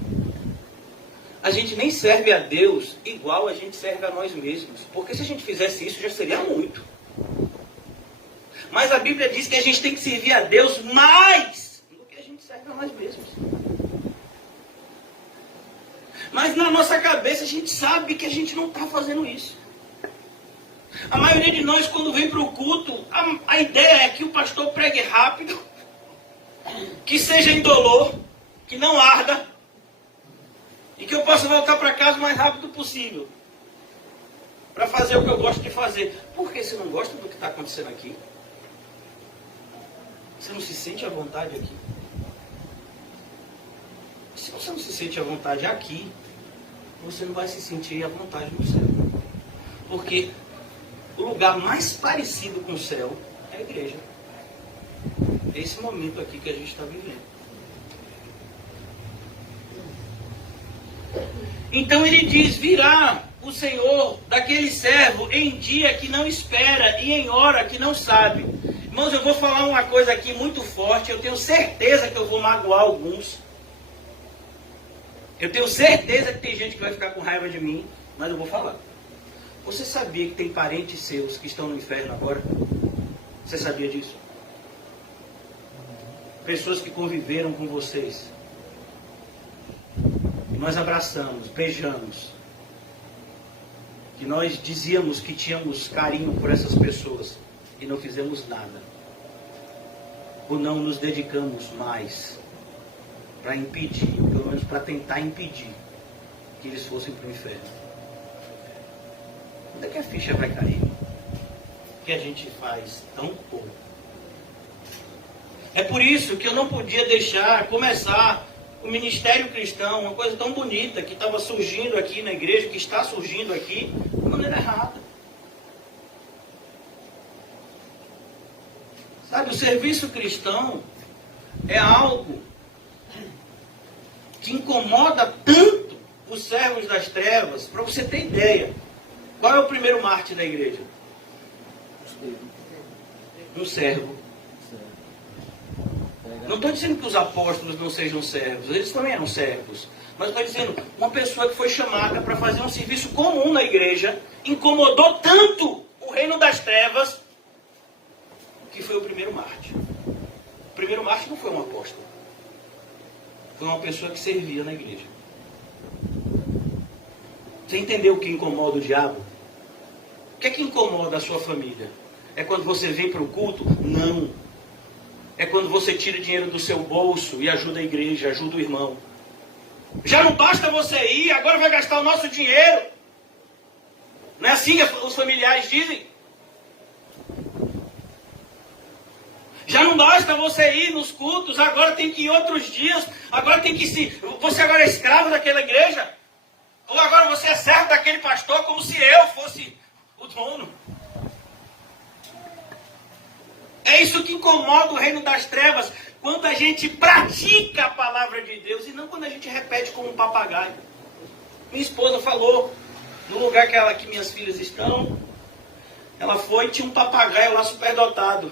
a gente nem serve a Deus igual a gente serve a nós mesmos. Porque se a gente fizesse isso, já seria muito. Mas a Bíblia diz que a gente tem que servir a Deus mais do que a gente serve a nós mesmos. Mas na nossa cabeça a gente sabe que a gente não está fazendo isso. A maioria de nós, quando vem para o culto, a ideia é que o pastor pregue rápido, que seja indolor, que não arda, e que eu possa voltar para casa o mais rápido possível, para fazer o que eu gosto de fazer. Por que você não gosta do que está acontecendo aqui? Você não se sente à vontade aqui? Se você não se sente à vontade aqui, você não vai se sentir à vontade no céu. Porque o lugar mais parecido com o céu é a igreja. É esse momento aqui que a gente está vivendo. Então ele diz, virá o Senhor daquele servo em dia que não espera e em hora que não sabe. Irmãos, eu vou falar uma coisa aqui muito forte, eu tenho certeza que eu vou magoar alguns. Eu tenho certeza que tem gente que vai ficar com raiva de mim, mas eu vou falar. Você sabia que tem parentes seus que estão no inferno agora? Você sabia disso? Pessoas que conviveram com vocês. Que nós abraçamos, beijamos. Que nós dizíamos que tínhamos carinho por essas pessoas e não fizemos nada. Ou não nos dedicamos mais para impedir, pelo menos para tentar impedir que eles fossem para o inferno. Onde é que a ficha vai cair? Que a gente faz tão pouco. É por isso que eu não podia deixar começar o ministério cristão, uma coisa tão bonita que estava surgindo aqui na igreja, que está surgindo aqui, de maneira errada. Sabe, o serviço cristão é algo que incomoda tanto os servos das trevas. Para você ter ideia, qual é o primeiro mártir da igreja? Um servo. Não estou dizendo que os apóstolos não sejam servos, eles também eram servos. Mas estou dizendo, uma pessoa que foi chamada para fazer um serviço comum na igreja, incomodou tanto o reino das trevas, que foi o primeiro mártir. O primeiro mártir não foi um apóstolo. Foi uma pessoa que servia na igreja. Você entendeu o que incomoda o diabo? O que é que incomoda a sua família? É quando você vem para o culto? Não. É quando você tira dinheiro do seu bolso e ajuda a igreja, ajuda o irmão. Já não basta você ir, agora vai gastar o nosso dinheiro. Não é assim que os familiares dizem? Já não basta você ir nos cultos, agora tem que ir outros dias, agora tem que se... Você agora é escravo daquela igreja? Ou agora você é servo daquele pastor como se eu fosse o dono? É isso que incomoda o reino das trevas, quando a gente pratica a palavra de Deus e não quando a gente repete como um papagaio. Minha esposa falou, no lugar que minhas filhas estão, ela foi e tinha um papagaio lá superdotado,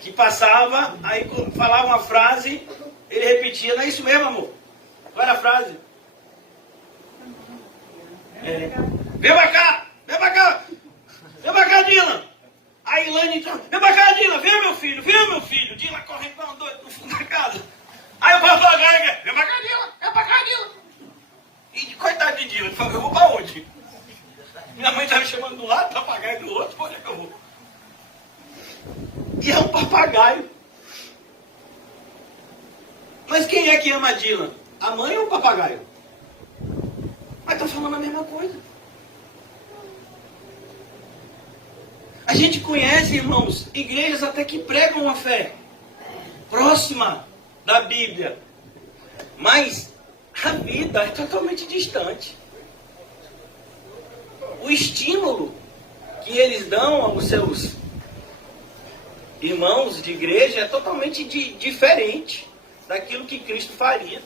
que passava, aí falava uma frase, ele repetia, não é isso mesmo, amor? Qual era a frase? Vem pra cá, vem pra cá, vem pra cá, Dylan. A Ilane entrou, vem pra cá, Dylan, vem meu filho. Dylan correndo para um doido no fundo da casa. Aí o papagaio, vem pra cá, Dylan, vem pra cá, Dylan. E coitado de Dylan, ele falou, eu vou pra onde? Minha mãe estava chamando do lado, papagaio do outro, onde é que eu vou? E é um papagaio. Mas quem é que ama a Dylan? A mãe ou o papagaio? Mas estão falando a mesma coisa. A gente conhece, irmãos, igrejas até que pregam uma fé próxima da Bíblia. Mas a vida é totalmente distante. O estímulo que eles dão aos seus irmãos de igreja é totalmente diferente daquilo que Cristo faria.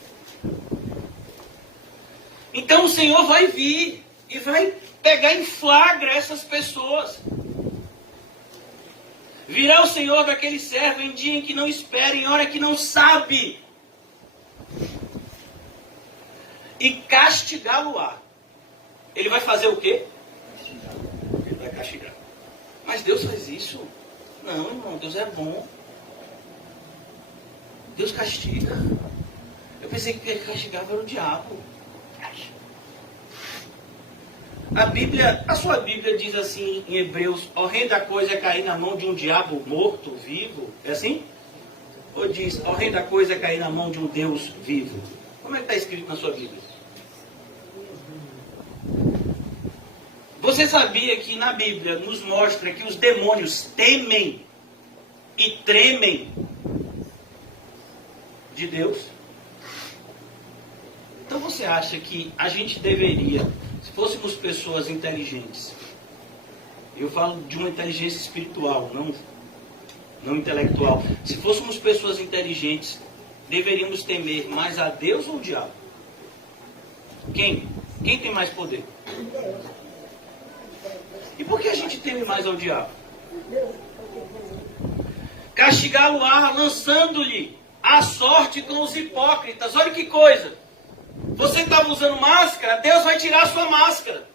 Então o Senhor vai vir e vai pegar em flagra essas pessoas. Virá o Senhor daquele servo em dia em que não espera, em hora que não sabe, e castigá-lo-á. Ele vai fazer o quê? Ele vai castigar. Mas Deus faz isso Não, irmão, Deus é bom. Deus castiga. Eu pensei que quem castigava era o diabo. A sua Bíblia diz assim em Hebreus: horrenda coisa é cair na mão de um diabo morto, vivo. É assim? Ou diz: horrenda coisa é cair na mão de um Deus vivo? Como é que está escrito na sua Bíblia? Você sabia que na Bíblia nos mostra que os demônios temem e tremem de Deus? Então você acha que a gente deveria, se fôssemos pessoas inteligentes, eu falo de uma inteligência espiritual, não intelectual, se fôssemos pessoas inteligentes, deveríamos temer mais a Deus ou o diabo? Quem? Quem tem mais poder? E por que a gente teme mais ao diabo? Castigá-lo-á, lançando-lhe a sorte com os hipócritas. Olha que coisa! Você estava usando máscara, Deus vai tirar a sua máscara.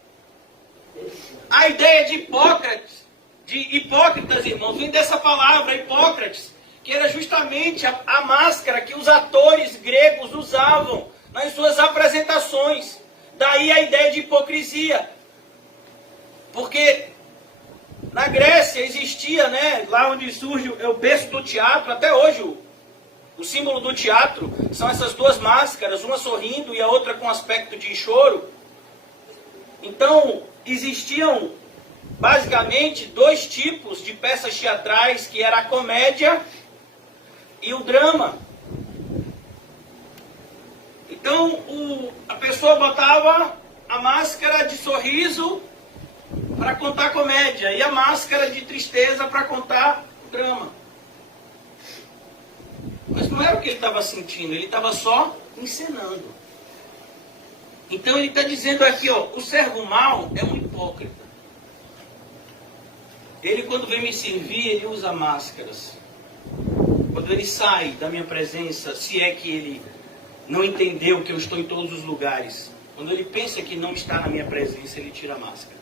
A ideia de hipócritas, irmãos, vem dessa palavra, Hipócrates, que era justamente a máscara que os atores gregos usavam nas suas apresentações. Daí a ideia de hipocrisia. Porque na Grécia existia, né, lá onde surge o berço do teatro, até hoje o símbolo do teatro são essas duas máscaras, uma sorrindo e a outra com aspecto de choro. Então, existiam basicamente dois tipos de peças teatrais, que era a comédia e o drama. Então, a pessoa botava a máscara de sorriso para contar comédia e a máscara de tristeza para contar drama. Mas não era o que ele estava sentindo, ele estava só encenando. Então ele está dizendo aqui, ó, o servo mau é um hipócrita. Ele, quando vem me servir, ele usa máscaras. Quando ele sai da minha presença, se é que ele não entendeu que eu estou em todos os lugares, quando ele pensa que não está na minha presença, ele tira a máscara.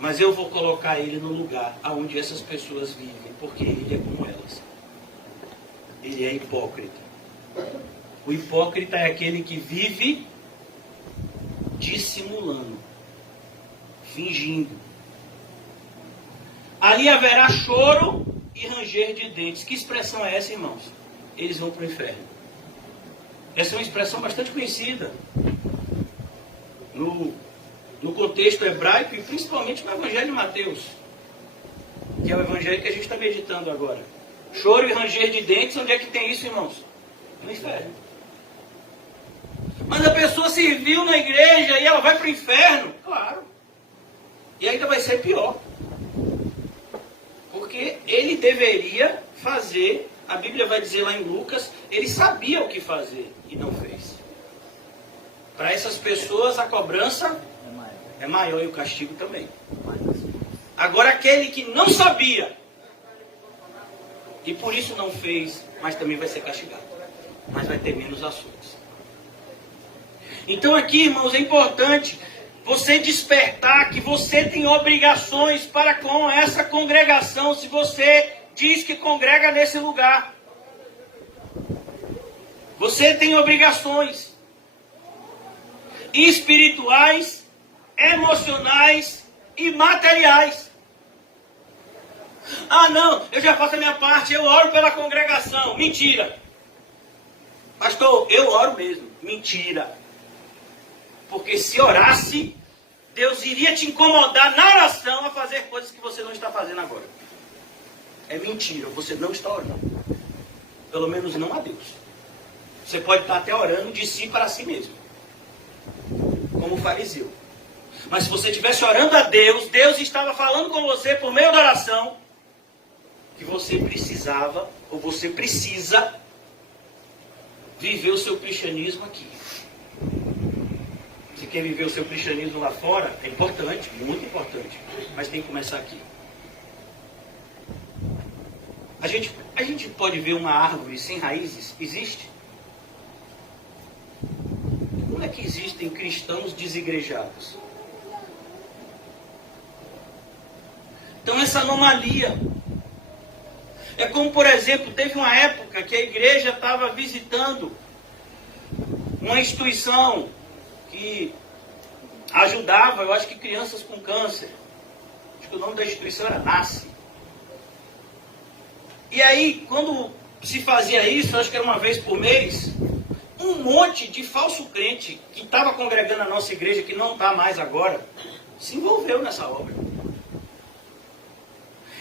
Mas eu vou colocar ele no lugar onde essas pessoas vivem, porque ele é como elas. Ele é hipócrita. O hipócrita é aquele que vive dissimulando, fingindo. Ali haverá choro e ranger de dentes. Que expressão é essa, irmãos? Eles vão para o inferno. Essa é uma expressão bastante conhecida no contexto hebraico e principalmente no Evangelho de Mateus, que é o Evangelho que a gente está meditando agora. Choro e ranger de dentes, onde é que tem isso, irmãos? No inferno. Mas a pessoa serviu na igreja e ela vai para o inferno? Claro. E ainda vai ser pior. Porque ele deveria fazer, a Bíblia vai dizer lá em Lucas, ele sabia o que fazer e não fez. Para essas pessoas a cobrança é maior e o castigo também. Agora aquele que não sabia e por isso não fez, mas também vai ser castigado. Mas vai ter menos ações. Então aqui, irmãos, é importante você despertar que você tem obrigações para com essa congregação, se você diz que congrega nesse lugar. Você tem obrigações espirituais, emocionais e materiais. Ah, não, eu já faço a minha parte, eu oro pela congregação. Mentira. Pastor, eu oro mesmo. Mentira. Porque se orasse, Deus iria te incomodar na oração a fazer coisas que você não está fazendo agora. É mentira, você não está orando. Pelo menos não a Deus. Você pode estar até orando de si para si mesmo, como o fariseu. Mas se você estivesse orando a Deus, Deus estava falando com você por meio da oração, que você precisava, ou você precisa, viver o seu cristianismo aqui. Se quer viver o seu cristianismo lá fora, é importante, muito importante, mas tem que começar aqui. A gente pode ver uma árvore sem raízes? Existe? Como é que existem cristãos desigrejados? Então essa anomalia É como, por exemplo, teve uma época que a igreja estava visitando uma instituição que ajudava, eu acho que crianças com câncer. Acho que o nome da instituição era Nasce. E aí, quando se fazia isso, acho que era uma vez por mês, um monte de falso crente que estava congregando a nossa igreja, que não está mais agora, se envolveu nessa obra.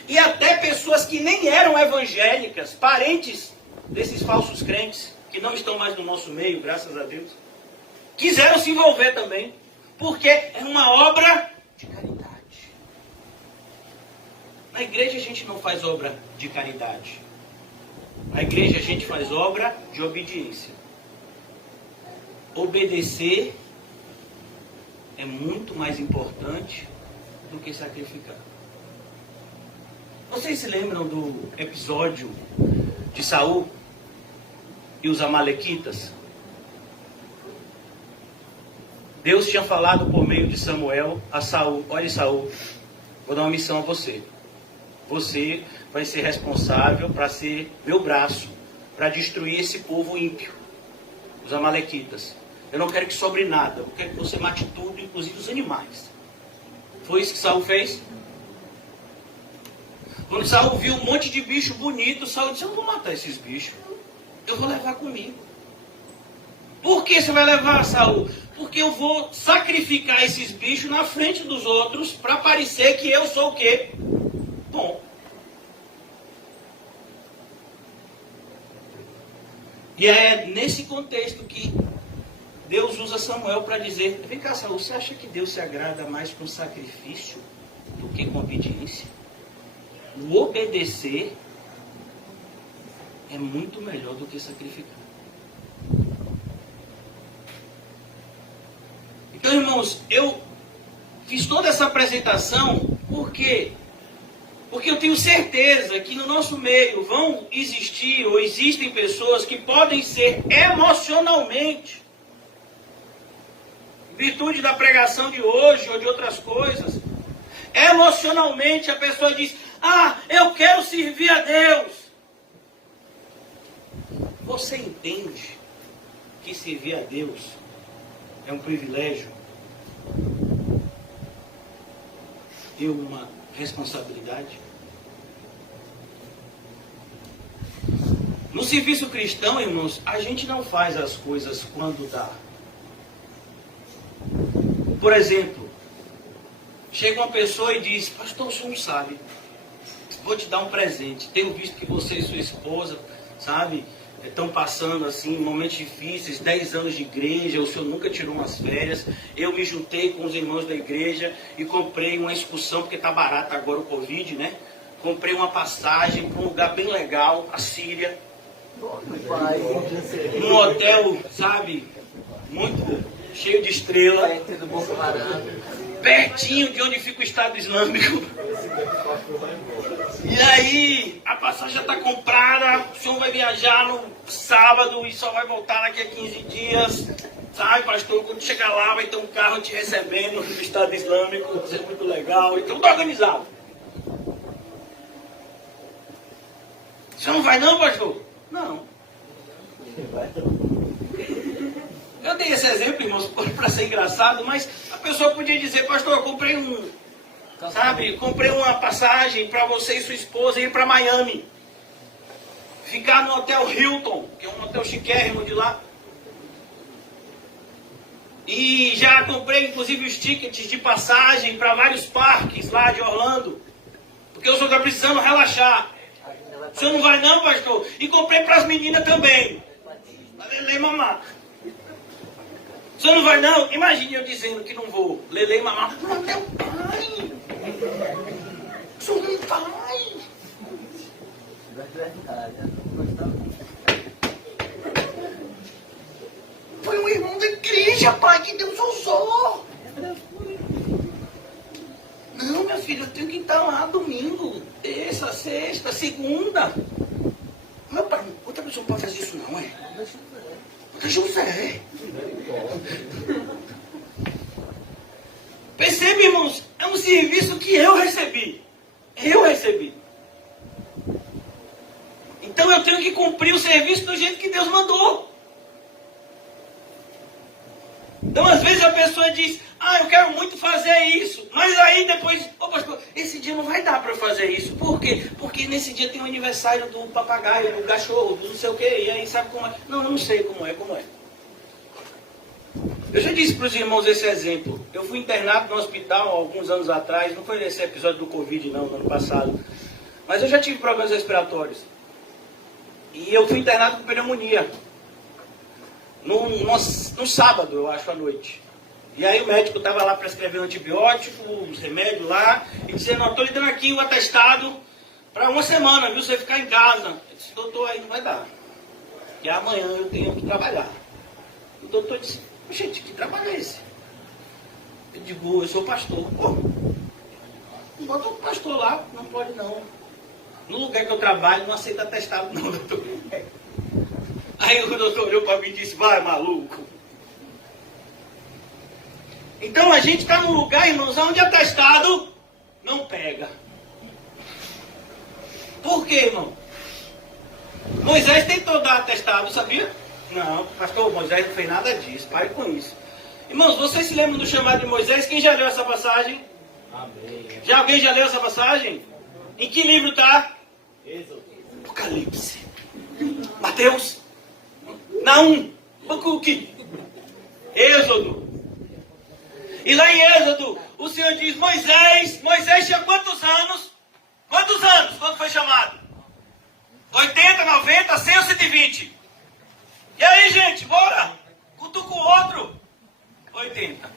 E até pessoas que nem eram evangélicas, parentes desses falsos crentes, que não estão mais no nosso meio, graças a Deus, quiseram se envolver também, porque é uma obra de caridade. Na igreja a gente não faz obra de caridade. Na igreja a gente faz obra de obediência. Obedecer é muito mais importante do que sacrificar. Vocês se lembram do episódio de Saul e os amalequitas? Deus tinha falado por meio de Samuel a Saul: olha, Saul, vou dar uma missão a você. Você vai ser responsável para ser meu braço, para destruir esse povo ímpio, os amalequitas. Eu não quero que sobre nada, eu quero que você mate tudo, inclusive os animais. Foi isso que Saul fez? Quando Saul viu um monte de bicho bonito, Saul disse: eu não vou matar esses bichos, eu vou levar comigo. Por que você vai levar, Saul? Porque eu vou sacrificar esses bichos na frente dos outros para parecer que eu sou o quê? Bom. E é nesse contexto que Deus usa Samuel para dizer: vem cá, Saul, você acha que Deus se agrada mais com sacrifício do que com obediência? O obedecer é muito melhor do que sacrificar. Então, irmãos, eu fiz toda essa apresentação porque eu tenho certeza que no nosso meio vão existir ou existem pessoas que podem ser emocionalmente, em virtude da pregação de hoje ou de outras coisas, emocionalmente a pessoa diz: ah, eu quero servir a Deus. Você entende que servir a Deus é um privilégio e uma responsabilidade? No serviço cristão, irmãos, a gente não faz as coisas quando dá. Por exemplo, chega uma pessoa e diz: pastor, o senhor não sabe, vou te dar um presente. Tenho visto que você e sua esposa, sabe, estão passando assim momentos difíceis, 10 anos de igreja, o senhor nunca tirou umas férias. Eu me juntei com os irmãos da igreja e comprei uma excursão, porque está barato agora o Covid, né? Comprei uma passagem para um lugar bem legal, a Síria. Num hotel, sabe, muito cheio de estrela, pertinho de onde fica o Estado Islâmico. E aí, a passagem já está comprada, o senhor vai viajar no sábado e só vai voltar daqui a 15 dias. Sabe, pastor, quando chegar lá vai ter um carro te recebendo no Estado Islâmico, isso é muito legal, então está organizado. O senhor não vai não, pastor? Não. Eu dei esse exemplo, irmãos, para ser engraçado, mas a pessoa podia dizer: pastor, eu comprei comprei uma passagem para você e sua esposa ir para Miami. Ficar no Hotel Hilton, que é um hotel chiquérrimo de lá. E já comprei, inclusive, os tickets de passagem para vários parques lá de Orlando. Porque o senhor está precisando relaxar. O senhor não vai não, pastor? E comprei para as meninas também. Para Lelê e mamar. O senhor não vai não? Imagine eu dizendo que não vou. Lelê e mamar. Mas meu pai! O senhor não vai! Foi um irmão da igreja, pai, que Deus usou. Não, minha filha, eu tenho que estar lá domingo, terça, sexta, segunda. Meu pai, outra pessoa não pode fazer isso não, é? Outra José. Percebe, irmãos? É um serviço que eu recebi. Eu recebi. eu tenho que cumprir o serviço do jeito que Deus mandou. Então, às vezes a pessoa diz, eu quero muito fazer isso. Mas aí depois, pastor, esse dia não vai dar para eu fazer isso. Por quê? Porque nesse dia tem o aniversário do papagaio, do cachorro, do não sei o quê. E aí sabe como é? Não, eu não sei como é. Eu já disse para os irmãos esse exemplo. Eu fui internado no hospital alguns anos atrás. Não foi nesse episódio do Covid, não, no ano passado. Mas eu já tive problemas respiratórios. E eu fui internado com pneumonia. No sábado, eu acho, à noite. E aí o médico estava lá para escrever um antibiótico, os remédios lá, e dizendo, estou lhe dando aqui o atestado para uma semana, viu? Você ficar em casa. Eu disse, doutor, aí não vai dar. Porque amanhã eu tenho que trabalhar. O doutor disse, gente, que trabalho é esse? Eu digo, eu sou pastor. Pô, bota o pastor lá, não pode não. No lugar que eu trabalho, não aceita atestado não, doutor. Aí o doutor olhou para mim e disse, vai maluco. Então a gente está num lugar, irmãos, onde atestado não pega. Por quê, irmão? Moisés tentou dar atestado, sabia? Não, pastor, Moisés não fez nada disso, pare com isso. Irmãos, vocês se lembram do chamado de Moisés? Quem já leu essa passagem? Amém. Alguém já leu essa passagem? Em que livro está? Êxodo. Apocalipse. Mateus. Naum. Habacuque. Êxodo. E lá em Êxodo, o Senhor diz, Moisés tinha quantos anos? Quantos anos quando foi chamado? 80, 90, 100 ou 120? E aí, gente, bora? Cutuca o outro. 80.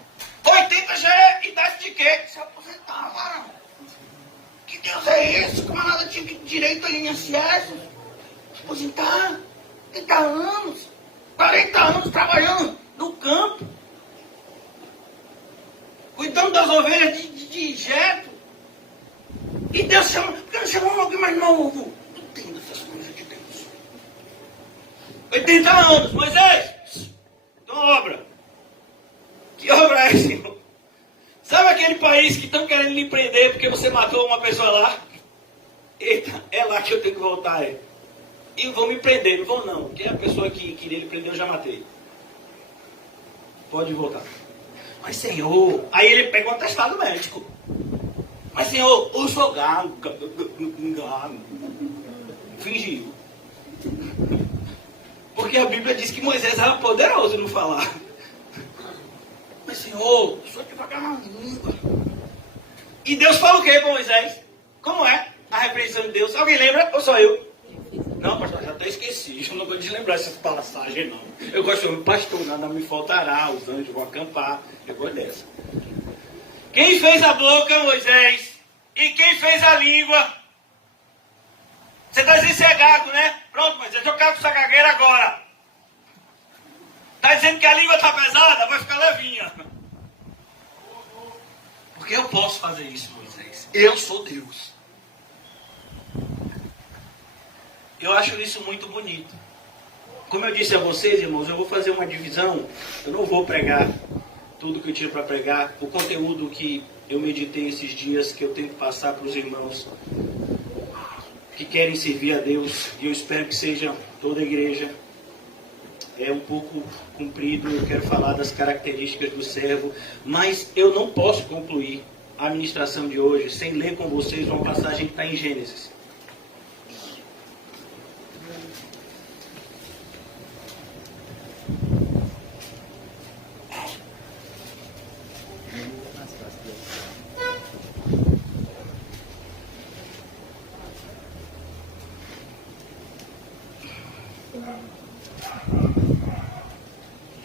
80 já é idade de quê? Se aposentar, mano. Que Deus é esse? Como nada tinha direito ao INSS? Se aposentar. 30 anos. 40 anos trabalhando no campo. Cuidando das ovelhas de Jetro. E Deus chama. Por que não chamou alguém mais novo? Não entendo essas coisas de Deus. 80 anos, Moisés. Então obra. Que obra é, Senhor? Sabe aquele país que estão querendo lhe prender porque você matou uma pessoa lá? Eita, é lá que eu tenho que voltar. E vão me prender, não vão não. Porque a pessoa que queria lhe prender eu já matei. Pode voltar. Mas Senhor, aí ele pega um atestado médico. Mas Senhor, eu sou galo. Fingiu. Porque a Bíblia diz que Moisés era poderoso no falar. Mas Senhor, eu sou devagar na língua. E Deus fala o que para Moisés? Como é a repreensão de Deus? Alguém lembra ou só eu? Não, pastor, já até esqueci. Eu não gosto de lembrar essas passagens, não. Eu gosto de pastor, nada me faltará, os anjos vão acampar. Eu gosto dessa. Quem fez a boca, Moisés? E quem fez a língua? Você está dizendo que você é gago, né? Pronto, Moisés, eu quero com essa gagueira agora. Está dizendo que a língua está pesada? Vai ficar levinha. Porque eu posso fazer isso, Moisés. Eu sou Deus. Eu acho isso muito bonito. Como eu disse a vocês, irmãos, eu vou fazer uma divisão. Eu não vou pregar tudo que eu tinha para pregar. O conteúdo que eu meditei esses dias, que eu tenho que passar para os irmãos que querem servir a Deus, e eu espero que seja toda a igreja. É um pouco comprido, eu quero falar das características do servo, mas eu não posso concluir a ministração de hoje sem ler com vocês uma passagem que está em Gênesis.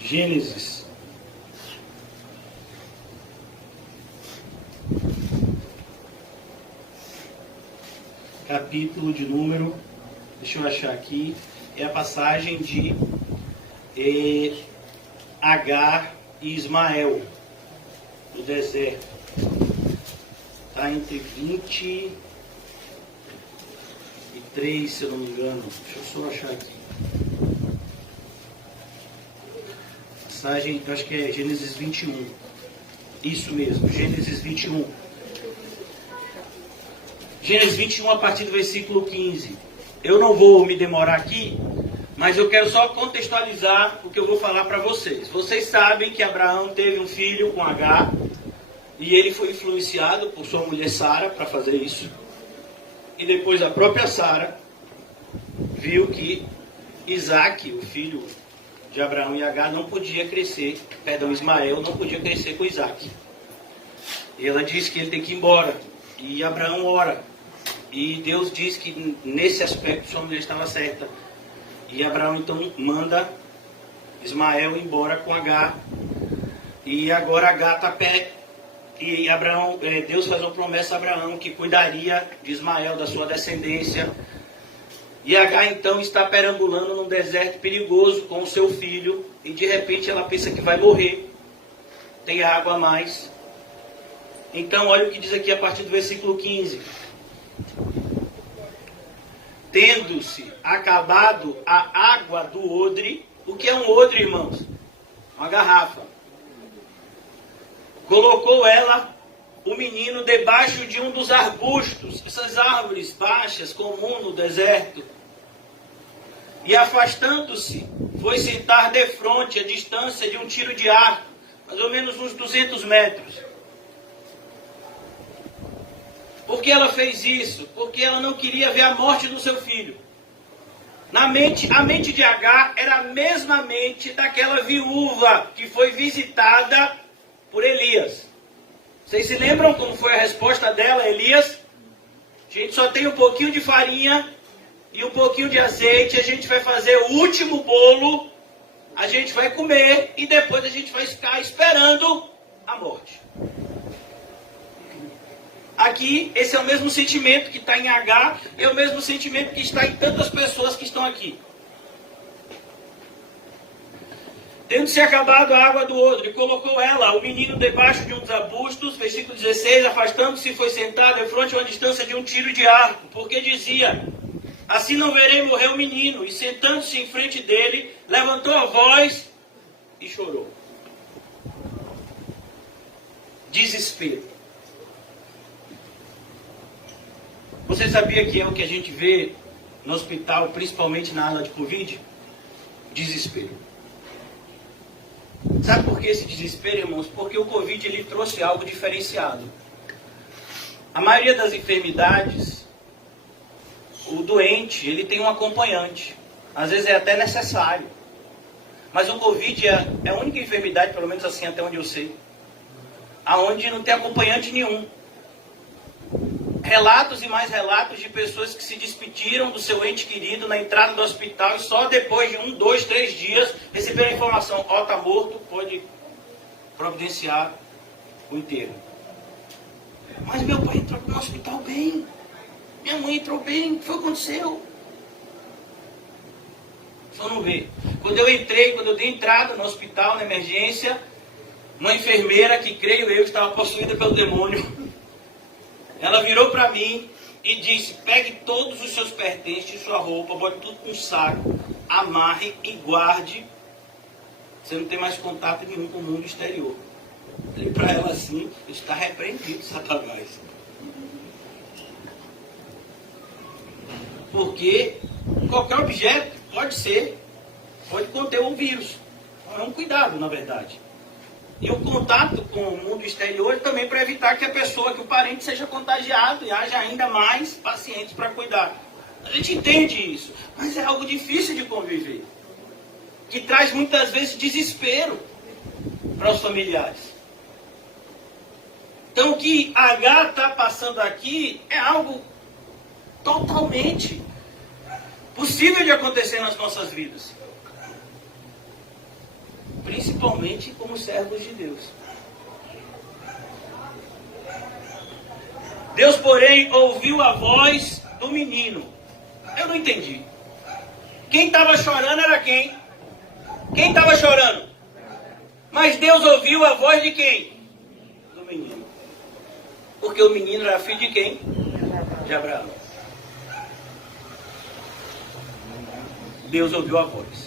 Gênesis. Capítulo de número, deixa eu achar aqui, é a passagem de Agar e Ismael, no deserto. Está entre 23, se eu não me engano. Deixa eu só achar aqui. Passagem, eu acho que é Gênesis 21. Isso mesmo, Gênesis 21. Gênesis 21 a partir do versículo 15. Eu não vou me demorar aqui, mas eu quero só contextualizar o que eu vou falar para vocês. Vocês sabem que Abraão teve um filho com Agar, e ele foi influenciado por sua mulher Sara para fazer isso. E depois a própria Sara viu que Isaac, o filho de Abraão e Agar, não podia crescer, Ismael não podia crescer com Isaac. E ela disse que ele tem que ir embora. E Abraão ora. E Deus diz que nesse aspecto sua mulher estava certa. E Abraão então manda Ismael embora com Agar. E agora Agar está perto. E Deus faz uma promessa a Abraão que cuidaria de Ismael, da sua descendência. E Agar então está perambulando num deserto perigoso com o seu filho. E de repente ela pensa que vai morrer. Tem água a mais. Então olha o que diz aqui a partir do versículo 15. Tendo-se acabado a água do odre. O que é um odre, irmãos? Uma garrafa. Colocou ela, o menino, debaixo de um dos arbustos, essas árvores baixas, comuns no deserto. E afastando-se, foi sentar defronte, a distância de um tiro de arco, mais ou menos uns 200 metros. Por que ela fez isso? Porque ela não queria ver a morte do seu filho. A mente de Agar era a mesma mente daquela viúva que foi visitada por Elias. Vocês se lembram como foi a resposta dela, Elias? A gente só tem um pouquinho de farinha e um pouquinho de azeite. A gente vai fazer o último bolo. A gente vai comer e depois a gente vai ficar esperando a morte. Aqui, esse é o mesmo sentimento que está em Agar, é o mesmo sentimento que está em tantas pessoas que estão aqui. Tendo-se acabado a água do odre, colocou ela, o menino, debaixo de uns arbustos, versículo 16, afastando-se, foi sentado em frente a uma distância de um tiro de arco, porque dizia, assim não verei morrer o menino, e sentando-se em frente dele, levantou a voz e chorou. Desespero. Você sabia que é o que a gente vê no hospital, principalmente na ala de Covid? Desespero. Sabe por que esse desespero, irmãos? Porque o Covid ele trouxe algo diferenciado. A maioria das enfermidades, o doente ele tem um acompanhante. Às vezes é até necessário. Mas o Covid é a única enfermidade, pelo menos assim até onde eu sei, aonde não tem acompanhante nenhum. Relatos e mais relatos de pessoas que se despediram do seu ente querido na entrada do hospital e só depois de 1, 2, 3 dias receberam a informação, está morto, pode providenciar o enterro. Mas meu pai entrou no hospital bem, minha mãe entrou bem, o que foi que aconteceu? Só não vê. Quando eu dei entrada no hospital, na emergência, uma enfermeira que creio eu estava possuída pelo demônio, ela virou para mim e disse, pegue todos os seus pertences, sua roupa, bote tudo com um saco, amarre e guarde. Você não tem mais contato nenhum com o mundo exterior. Falei para ela assim, está repreendido, Satanás. Porque qualquer objeto pode conter um vírus. É um cuidado, na verdade. E o contato com o mundo exterior também para evitar que a pessoa, que o parente seja contagiado e haja ainda mais pacientes para cuidar. A gente entende isso, mas é algo difícil de conviver. Que traz muitas vezes desespero para os familiares. Então o que Agar está passando aqui é algo totalmente possível de acontecer nas nossas vidas. Principalmente como servos de Deus. Deus, porém, ouviu a voz do menino. Eu não entendi. Quem estava chorando era quem? Quem estava chorando? Mas Deus ouviu a voz de quem? Do menino. Porque o menino era filho de quem? De Abraão. Deus ouviu a voz.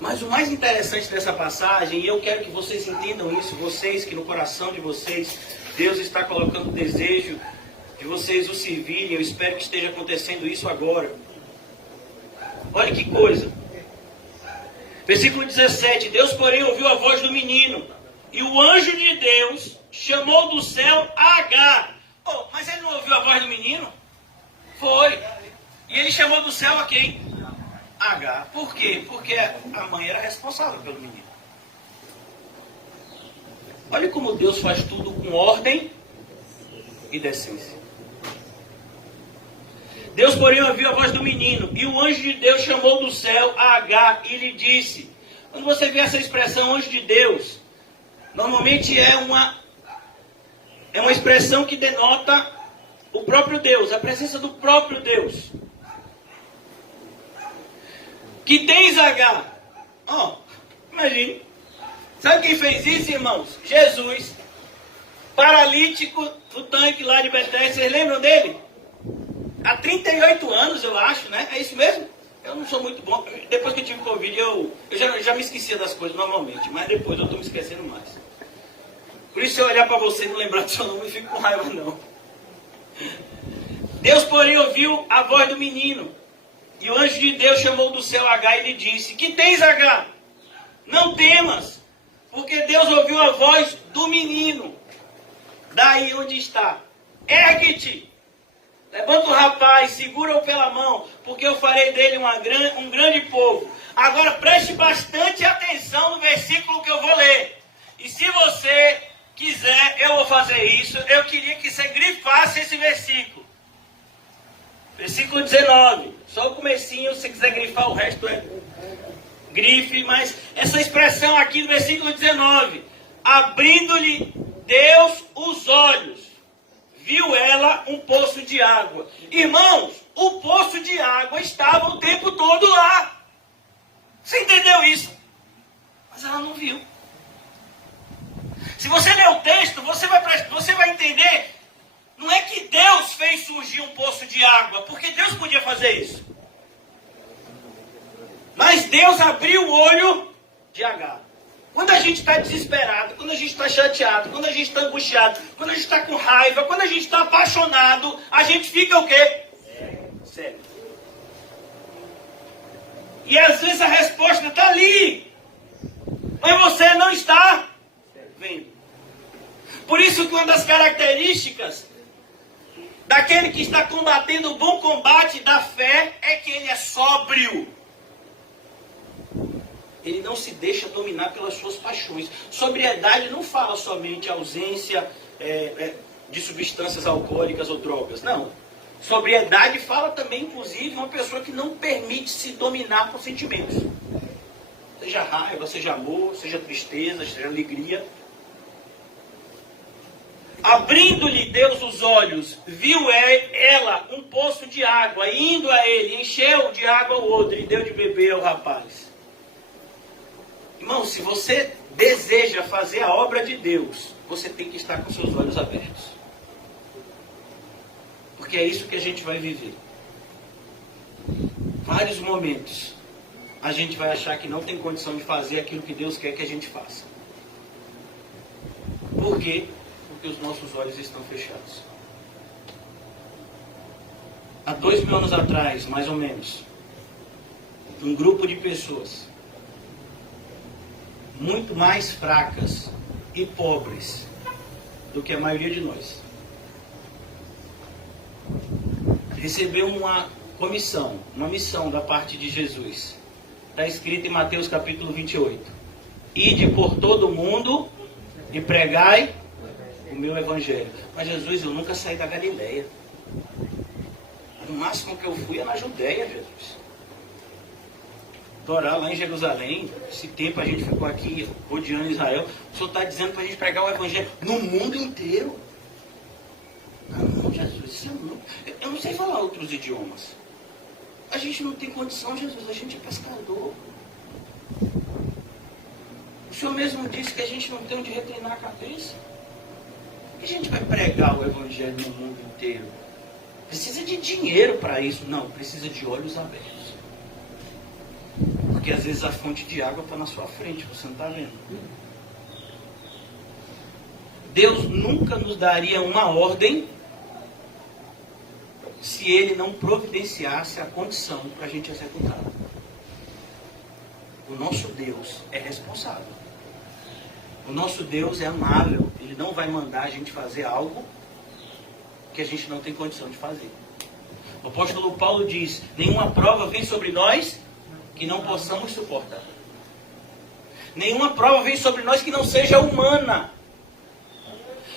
Mas o mais interessante dessa passagem, e eu quero que vocês entendam isso, vocês que no coração de vocês, Deus está colocando o desejo de vocês o servirem. Eu espero que esteja acontecendo isso agora. Olha que coisa. Versículo 17. Deus, porém, ouviu a voz do menino, e o anjo de Deus chamou do céu Agar. Oh, mas ele não ouviu a voz do menino? Foi. E ele chamou do céu a quem? Agar. Por quê? Porque a mãe era responsável pelo menino. Olha como Deus faz tudo com ordem e decência. Deus, porém, ouviu a voz do menino, e o anjo de Deus chamou do céu a Agar e lhe disse. Quando você vê essa expressão anjo de Deus, normalmente é uma expressão que denota o próprio Deus, a presença do próprio Deus. Que tens, Agar? Imagine. Sabe quem fez isso, irmãos? Jesus, paralítico no tanque lá de Betesda. Vocês lembram dele? Há 38 anos, eu acho, né? É isso mesmo? Eu não sou muito bom. Depois que eu tive Covid, eu já me esquecia das coisas normalmente. Mas depois eu estou me esquecendo mais. Por isso, se eu olhar para você e não lembrar do seu nome, eu fico com raiva, não. Deus, porém, ouviu a voz do menino. E o anjo de Deus chamou do céu Agar e lhe disse. Que tens, Agar? Não temas, porque Deus ouviu a voz do menino. Daí onde está. Ergue-te. Levanta o rapaz, segura-o pela mão, porque eu farei dele um grande povo. Agora preste bastante atenção no versículo que eu vou ler. E se você quiser, eu vou fazer isso. Eu queria que você grifasse esse versículo. Versículo 19. Só o comecinho, se você quiser grifar, o resto é grife. Mas essa expressão aqui do versículo 19. Abrindo-lhe Deus os olhos, viu ela um poço de água. Irmãos, o poço de água estava o tempo todo lá. Você entendeu isso? Mas ela não viu. Se você ler o texto, você vai entender. Não é que Deus fez surgir um poço de água, porque Deus podia fazer isso. Mas Deus abriu o olho de Agar. Quando a gente está desesperado, quando a gente está chateado, quando a gente está angustiado, quando a gente está com raiva, quando a gente está apaixonado, a gente fica o quê? Cego. E às vezes a resposta está ali, mas você não está vendo. Por isso que uma das características daquele que está combatendo o bom combate da fé é que ele é sóbrio. Ele não se deixa dominar pelas suas paixões. Sobriedade não fala somente ausência de substâncias alcoólicas ou drogas. Não. Sobriedade fala também, inclusive, uma pessoa que não permite se dominar por sentimentos. Seja raiva, seja amor, seja tristeza, seja alegria. Abrindo-lhe Deus os olhos, viu ela um poço de água, indo a ele, encheu de água o outro e deu de beber ao rapaz. Irmão, se você deseja fazer a obra de Deus, você tem que estar com seus olhos abertos. Porque é isso que a gente vai viver. Vários momentos, a gente vai achar que não tem condição de fazer aquilo que Deus quer que a gente faça. Por quê? Porque os nossos olhos estão fechados. Há 2000 anos atrás, mais ou menos, um grupo de pessoas muito mais fracas e pobres do que a maioria de nós recebeu uma comissão, uma missão da parte de Jesus. Está escrito em Mateus capítulo 28. Ide por todo o mundo e pregai o meu evangelho. Mas Jesus, eu nunca saí da Galileia. O máximo que eu fui é na Judéia, Jesus. Orar lá em Jerusalém, esse tempo a gente ficou aqui rodeando Israel. O Senhor está dizendo para a gente pregar o evangelho no mundo inteiro. Não, Jesus, eu não sei falar outros idiomas. A gente não tem condição, Jesus, a gente é pescador. O Senhor mesmo disse que a gente não tem onde reclinar a cabeça. E a gente vai pregar o evangelho no mundo inteiro. Precisa de dinheiro para isso? Não, precisa de olhos abertos. Porque às vezes a fonte de água está na sua frente, você não está vendo. Deus nunca nos daria uma ordem se Ele não providenciasse a condição para a gente executar. O nosso Deus é responsável. O nosso Deus é amável. Ele não vai mandar a gente fazer algo que a gente não tem condição de fazer. O apóstolo Paulo diz: nenhuma prova vem sobre nós que não possamos suportar. Nenhuma prova vem sobre nós que não seja humana.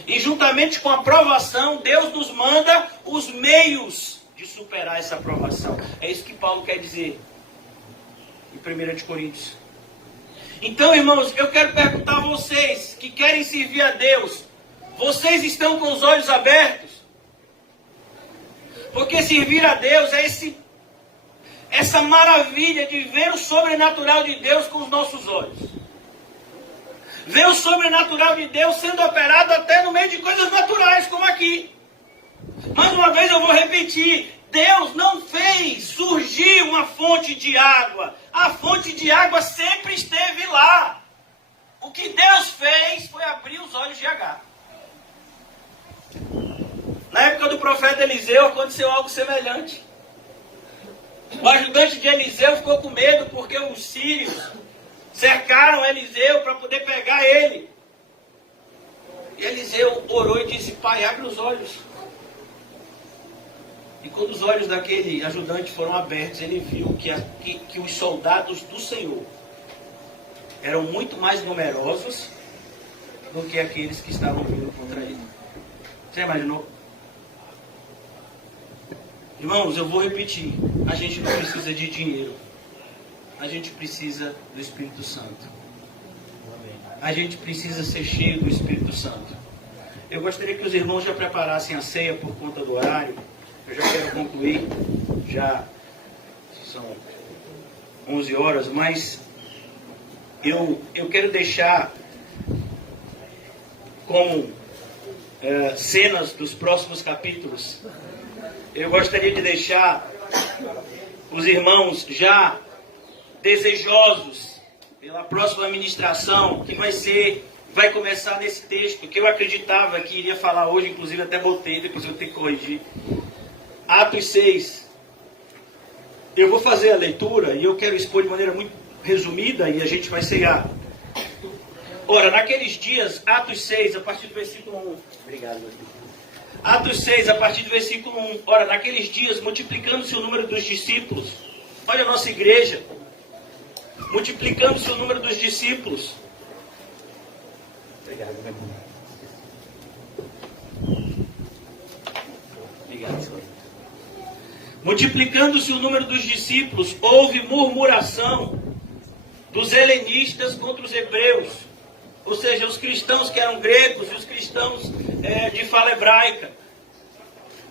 E juntamente com a provação, Deus nos manda os meios de superar essa provação. É isso que Paulo quer dizer em 1 Coríntios. Então, irmãos, eu quero perguntar a vocês que querem servir a Deus: vocês estão com os olhos abertos? Porque servir a Deus é essa maravilha de ver o sobrenatural de Deus com os nossos olhos. Ver o sobrenatural de Deus sendo operado até no meio de coisas naturais, como aqui. Mais uma vez eu vou repetir: Deus não fez surgir uma fonte de água. A fonte de água sempre esteve lá. O que Deus fez foi abrir os olhos de Agar. Na época do profeta Eliseu aconteceu algo semelhante. O ajudante de Eliseu ficou com medo porque os sírios cercaram Eliseu para poder pegar ele. E Eliseu orou e disse: Pai, abre os olhos. E quando os olhos daquele ajudante foram abertos, ele viu que os soldados do Senhor eram muito mais numerosos do que aqueles que estavam vindo contra ele. Você imaginou? Irmãos, eu vou repetir: a gente não precisa de dinheiro. A gente precisa do Espírito Santo. A gente precisa ser cheio do Espírito Santo. Eu gostaria que os irmãos já preparassem a ceia por conta do horário. Eu já quero concluir. Já são 11 horas, mas eu quero deixar como cenas dos próximos capítulos. Eu gostaria de deixar os irmãos já desejosos pela próxima ministração, que vai começar nesse texto, que eu acreditava que iria falar hoje, inclusive até botei, depois eu tenho que corrigir. Atos 6. Eu vou fazer a leitura e eu quero expor de maneira muito resumida e a gente vai cear. Ora, naqueles dias, Atos 6, a partir do versículo 1. Obrigado. Atos 6, a partir do versículo 1. Ora, naqueles dias, multiplicando-se o número dos discípulos. Olha a nossa igreja. Multiplicando-se o número dos discípulos. Obrigado, meu irmão. Obrigado, senhor. Multiplicando-se o número dos discípulos, houve murmuração dos helenistas contra os hebreus. Ou seja, os cristãos que eram gregos e os cristãos de fala hebraica.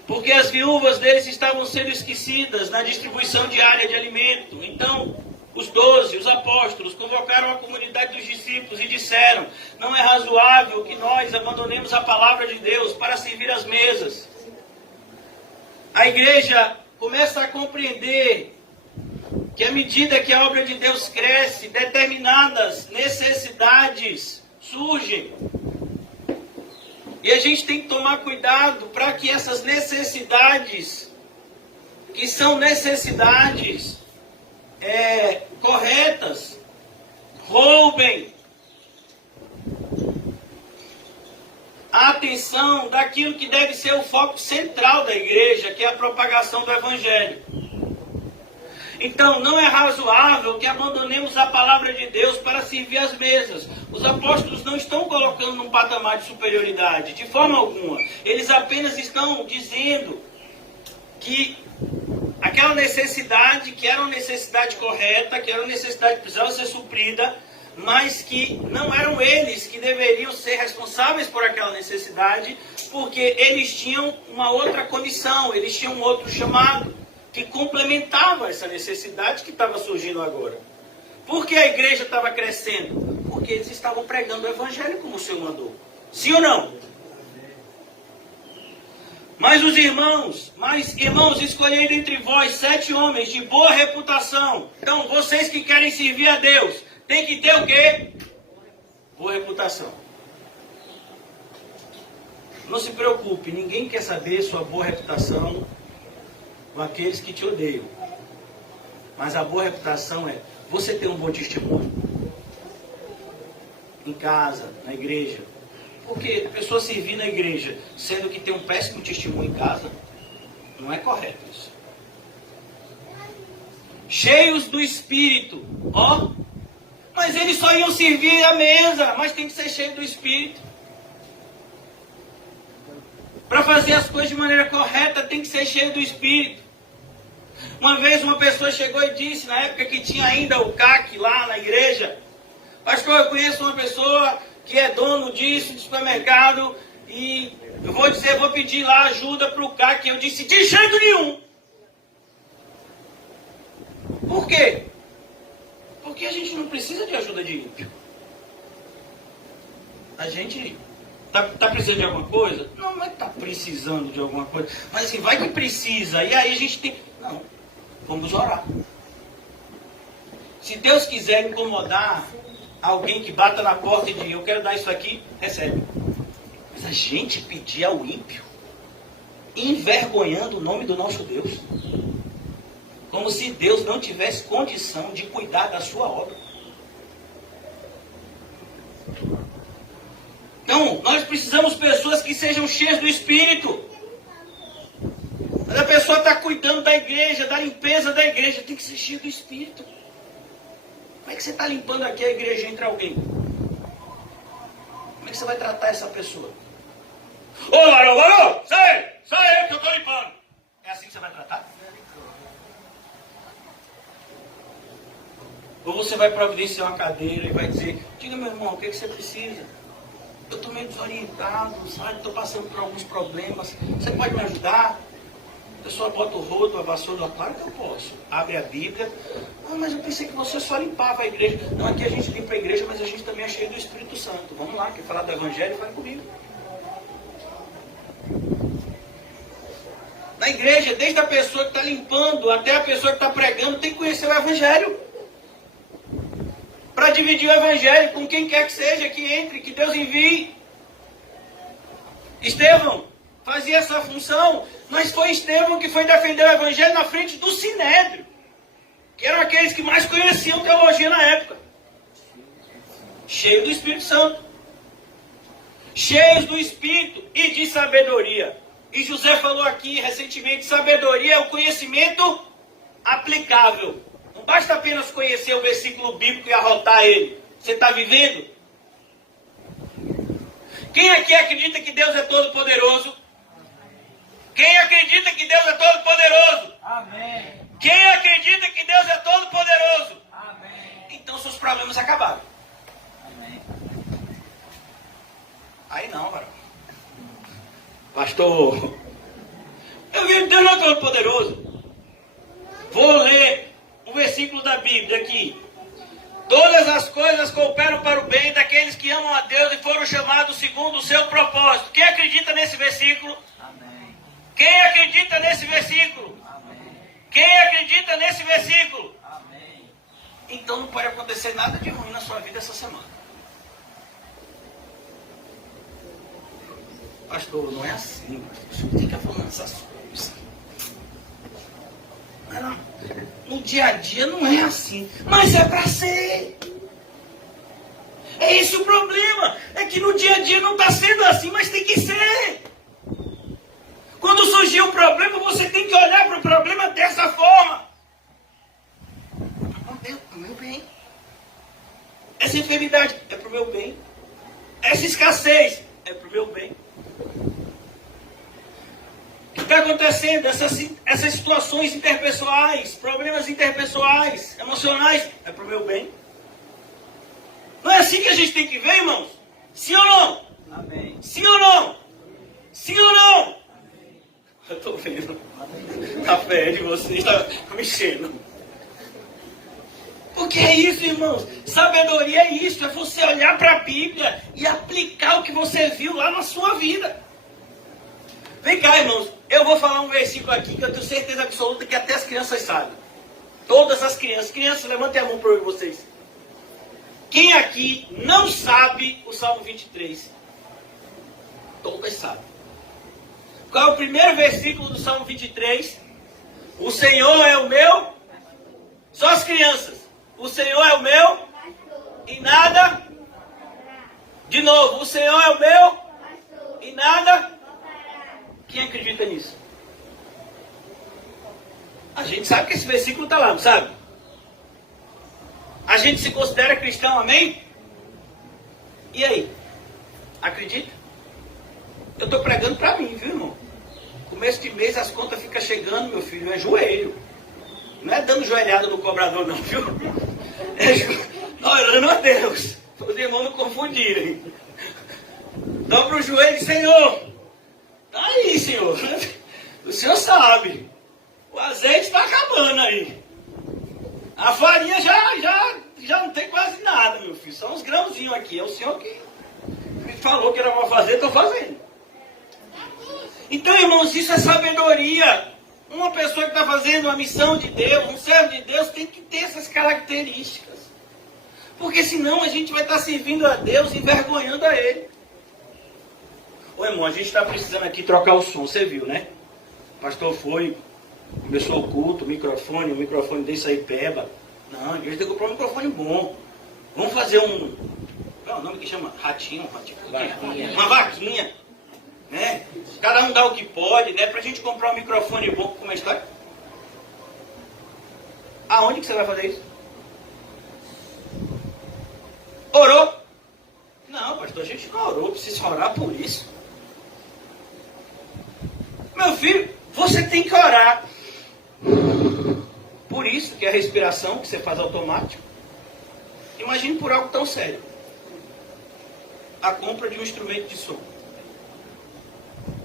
Porque as viúvas deles estavam sendo esquecidas na distribuição diária de alimento. Então, os 12, os apóstolos, convocaram a comunidade dos discípulos e disseram: não é razoável que nós abandonemos a palavra de Deus para servir as mesas. A igreja começa a compreender que à medida que a obra de Deus cresce, determinadas necessidades surgem. E a gente tem que tomar cuidado para que essas necessidades, que são necessidades corretas, roubem a atenção daquilo que deve ser o foco central da igreja, que é a propagação do Evangelho. Então, não é razoável que abandonemos a palavra de Deus para servir as mesas. Os apóstolos não estão colocando num patamar de superioridade, de forma alguma. Eles apenas estão dizendo que aquela necessidade, que era uma necessidade correta, que era uma necessidade que precisava ser suprida, mas que não eram eles que deveriam ser responsáveis por aquela necessidade, porque eles tinham uma outra condição, eles tinham um outro chamado, que complementava essa necessidade que estava surgindo agora. Por que a igreja estava crescendo? Porque eles estavam pregando o Evangelho como o Senhor mandou. Sim ou não? Mas irmãos, escolheram entre vós 7 homens de boa reputação. Então, vocês que querem servir a Deus, tem que ter o quê? Boa reputação. Não se preocupe, ninguém quer saber sua boa reputação. com aqueles que te odeiam. Mas a boa reputação é você ter um bom testemunho. Em casa, na igreja. Porque a pessoa servir na igreja, sendo que tem um péssimo testemunho em casa, não é correto isso. Cheios do Espírito. Ó, mas eles só iam servir a mesa, mas tem que ser cheio do Espírito. Para fazer as coisas de maneira correta, tem que ser cheio do Espírito. Uma vez uma pessoa chegou e disse, na época que tinha ainda o CAC lá na igreja, pastor, eu conheço uma pessoa que é dono disso, de supermercado, e eu vou pedir lá ajuda para o CAC. Eu disse, de jeito nenhum. Por quê? Porque a gente não precisa de ajuda de ímpio. A gente tá precisando de alguma coisa? Não é que tá precisando de alguma coisa. Mas assim, vai que precisa. E aí a gente tem... Não, vamos orar. Se Deus quiser incomodar alguém que bata na porta e diz, eu quero dar isso aqui, recebe. Mas a gente pedir ao ímpio, envergonhando o nome do nosso Deus, como se Deus não tivesse condição de cuidar da sua obra. Então, nós precisamos de pessoas que sejam cheias do Espírito. Mas a pessoa está cuidando da igreja, da limpeza da igreja, tem que ser cheia do Espírito. Como é que você está limpando aqui a igreja entre alguém? Como é que você vai tratar essa pessoa? Ô, varão, sai eu que eu estou limpando. É assim que você vai tratar? Ou você vai providenciar uma cadeira e vai dizer, diga meu irmão, o que você precisa? Eu estou meio desorientado, sabe? Estou passando por alguns problemas. Você pode me ajudar? A pessoa bota o rodo, a vassoura, claro que eu posso. Abre a Bíblia. Ah, mas eu pensei que você só limpava a igreja. Não, aqui a gente limpa a igreja, mas a gente também é cheio do Espírito Santo. Vamos lá, quer falar do Evangelho? Fale comigo. Na igreja, desde a pessoa que está limpando até a pessoa que está pregando, tem que conhecer o Evangelho. Para dividir o Evangelho com quem quer que seja, que entre, que Deus envie. Estevão fazia essa função, mas foi Estevão que foi defender o Evangelho na frente do Sinédrio, que eram aqueles que mais conheciam teologia na época. Cheio do Espírito Santo. Cheios do Espírito e de sabedoria. E José falou aqui recentemente, sabedoria é o conhecimento aplicável. Não basta apenas conhecer o versículo bíblico e arrotar ele. Você está vivendo? Quem aqui acredita que Deus é todo poderoso? Quem acredita que Deus é todo poderoso? Amém. Quem acredita que Deus é todo poderoso? Amém. Então seus problemas acabaram. Amém. Aí não, varão. Pastor, eu vi que Deus não é todo poderoso. Vou ler um versículo da Bíblia aqui. Todas as coisas cooperam para o bem daqueles que amam a Deus e foram chamados segundo o seu propósito. Quem acredita nesse versículo? Amém. Quem acredita nesse versículo? Amém. Quem acredita nesse versículo? Amém. Então não pode acontecer nada de ruim na sua vida essa semana. Pastor, não é assim. Pastor, você fica falando essas coisas. Não, no dia a dia não é assim. Mas é para ser. É esse o problema. É que no dia a dia não está sendo assim, mas tem que ser. Quando surgir um problema, você tem que olhar para o problema dessa forma. O meu bem. Essa enfermidade é para o meu bem. Essa escassez é para o meu bem. O que está acontecendo? Essas situações interpessoais, problemas interpessoais, emocionais, é para o meu bem. Não é assim que a gente tem que ver, irmãos? Sim ou não? Amém. Sim ou não? Sim ou não? Amém. Eu estou vendo. A fé de vocês está mexendo. Porque é isso, irmãos. Sabedoria é isso. É você olhar para a Bíblia e aplicar o que você viu lá na sua vida. Vem cá, irmãos. Eu vou falar um versículo aqui que eu tenho certeza absoluta que até as crianças sabem. Todas as crianças. Crianças, levantem a mão para vocês. Quem aqui não sabe o Salmo 23? Todas sabem. Qual é o primeiro versículo do Salmo 23? O Senhor é o meu. Só as crianças. O Senhor é o meu. E nada. De novo, o Senhor é o meu. E nada. Quem acredita nisso? A gente sabe que esse versículo está lá, não sabe? A gente se considera cristão, amém? E aí? Acredita? Eu estou pregando para mim, viu, irmão? Começo de mês as contas ficam chegando, meu filho, é joelho. Não é dando joelhada no cobrador, não, viu? É orando a Deus. Os irmãos não confundirem. Dobra o joelho e Senhor. Tá aí, Senhor. O Senhor sabe. O azeite está acabando aí. A farinha já não tem quase nada, meu filho. São uns grãozinhos aqui. É o Senhor que me falou que era para fazer, estou fazendo. Então, irmãos, isso é sabedoria. Uma pessoa que está fazendo uma missão de Deus, um servo de Deus, tem que ter essas características. Porque senão a gente vai estar servindo a Deus e envergonhando a Ele. Ô irmão, a gente está precisando aqui trocar o som, você viu, né? O pastor foi, começou o culto, o microfone desse aí peba. Não, a gente tem que comprar um microfone bom. Vamos fazer um... Qual é o nome que chama? Ratinho. Vaquinha. Uma vaquinha. Né? Cada um dá o que pode, né? Pra gente comprar um microfone bom. Como é a história? Aonde que você vai fazer isso? Orou? Não, pastor, a gente não orou. Precisa orar por isso. Meu filho, você tem que orar. Por isso que a respiração que você faz automático. Imagine por algo tão sério. A compra de um instrumento de som.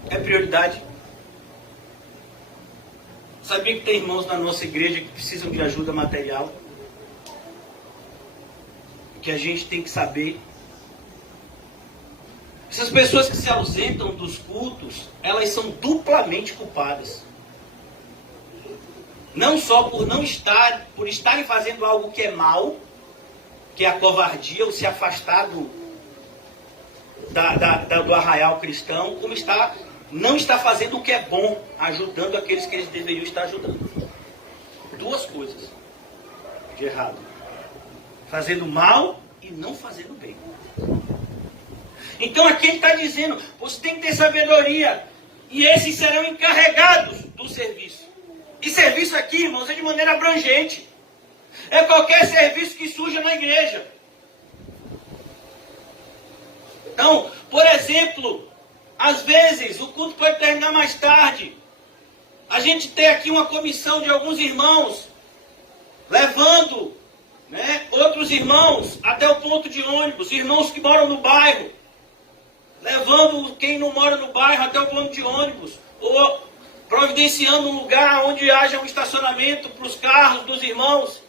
É prioridade. Sabia que tem irmãos na nossa igreja que precisam de ajuda material? Que a gente tem que saber. Essas pessoas que se ausentam dos cultos, elas são duplamente culpadas. Não só por estarem fazendo algo que é mal, que é a covardia, ou se afastar do arraial cristão, como não está fazendo o que é bom, ajudando aqueles que eles deveriam estar ajudando. Duas coisas de errado. Fazendo mal e não fazendo bem. Então aqui ele está dizendo, você tem que ter sabedoria, e esses serão encarregados do serviço. E serviço aqui, irmãos, é de maneira abrangente. É qualquer serviço que surja na igreja. Então, por exemplo, às vezes o culto pode terminar mais tarde. A gente tem aqui uma comissão de alguns irmãos levando, né, outros irmãos até o ponto de ônibus, irmãos que moram no bairro, levando quem não mora no bairro até o ponto de ônibus, ou providenciando um lugar onde haja um estacionamento para os carros dos irmãos.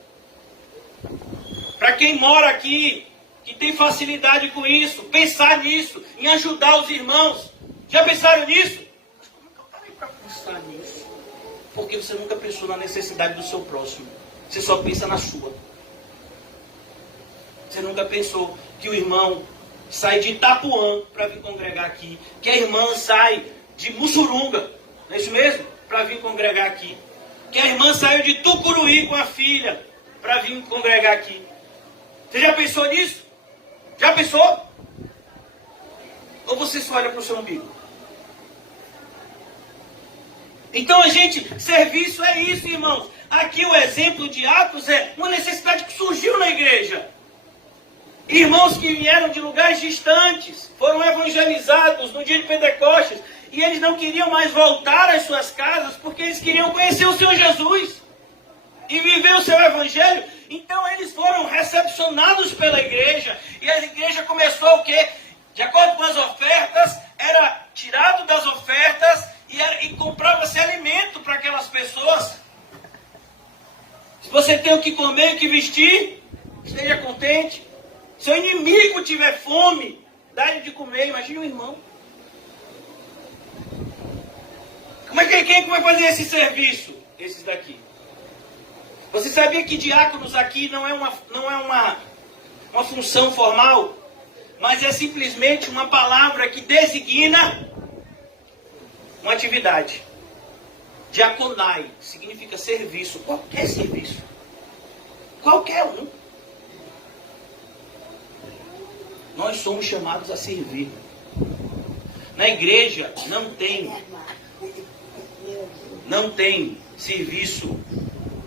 Para quem mora aqui, que tem facilidade com isso, pensar nisso, em ajudar os irmãos. Já pensaram nisso? Mas como é que eu parei para pensar nisso? Porque você nunca pensou na necessidade do seu próximo. Você só pensa na sua. Você nunca pensou que o irmão sai de Itapuã para vir congregar aqui, que a irmã sai de Mussurunga, não é isso mesmo? Para vir congregar aqui. Que a irmã saiu de Tucuruí com a filha para vir congregar aqui. Você já pensou nisso? Já pensou? Ou você só olha para o seu umbigo? Então serviço é isso, irmãos. Aqui o exemplo de Atos é uma necessidade que surgiu na igreja. Irmãos que vieram de lugares distantes, foram evangelizados no dia de Pentecostes, e eles não queriam mais voltar às suas casas, porque eles queriam conhecer o Senhor Jesus e viver o seu evangelho. Então eles foram recepcionados pela igreja, e a igreja começou o quê? De acordo com as ofertas, era tirado das ofertas e comprava-se alimento para aquelas pessoas. Se você tem o que comer e o que vestir, esteja contente. Se o inimigo tiver fome, dá-lhe de comer. Imagine o irmão. Quem vai fazer esse serviço? Esses daqui. Você sabia que diáconos aqui não é uma função formal, mas é simplesmente uma palavra que designa uma atividade. Diaconai significa serviço, qualquer serviço. Qualquer um. Nós somos chamados a servir. Na igreja não tem serviço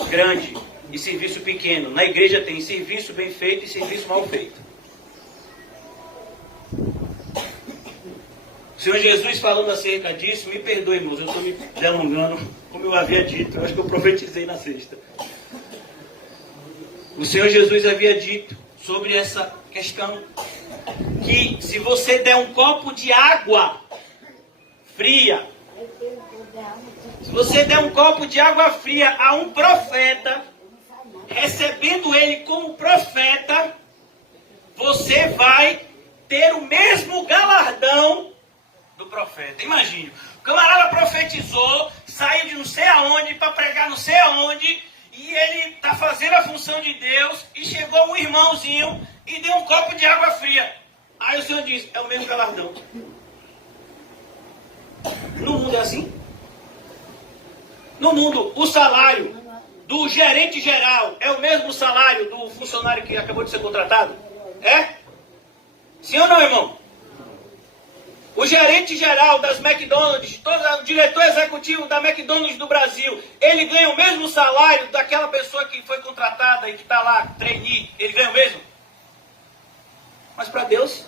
grande e serviço pequeno. Na igreja tem serviço bem feito e serviço mal feito. O Senhor Jesus falando acerca disso, me perdoe, irmãos, eu estou me delongando, como eu havia dito, eu acho que eu profetizei na sexta. O Senhor Jesus havia dito sobre essa questão, que se você der um copo de água fria, se você der um copo de água fria a um profeta, recebendo ele como profeta, você vai ter o mesmo galardão do profeta. Imagine, o camarada profetizou, saiu de não sei aonde para pregar não sei aonde, e ele está fazendo a função de Deus, e chegou um irmãozinho e deu um copo de água fria. Aí o Senhor diz, é o mesmo galardão. No mundo é assim. No mundo, o salário do gerente geral é o mesmo salário do funcionário que acabou de ser contratado? É? Sim ou não, irmão? O gerente geral das McDonald's, o diretor executivo da McDonald's do Brasil, ele ganha o mesmo salário daquela pessoa que foi contratada e que está lá, trainee, ele ganha o mesmo? Mas para Deus,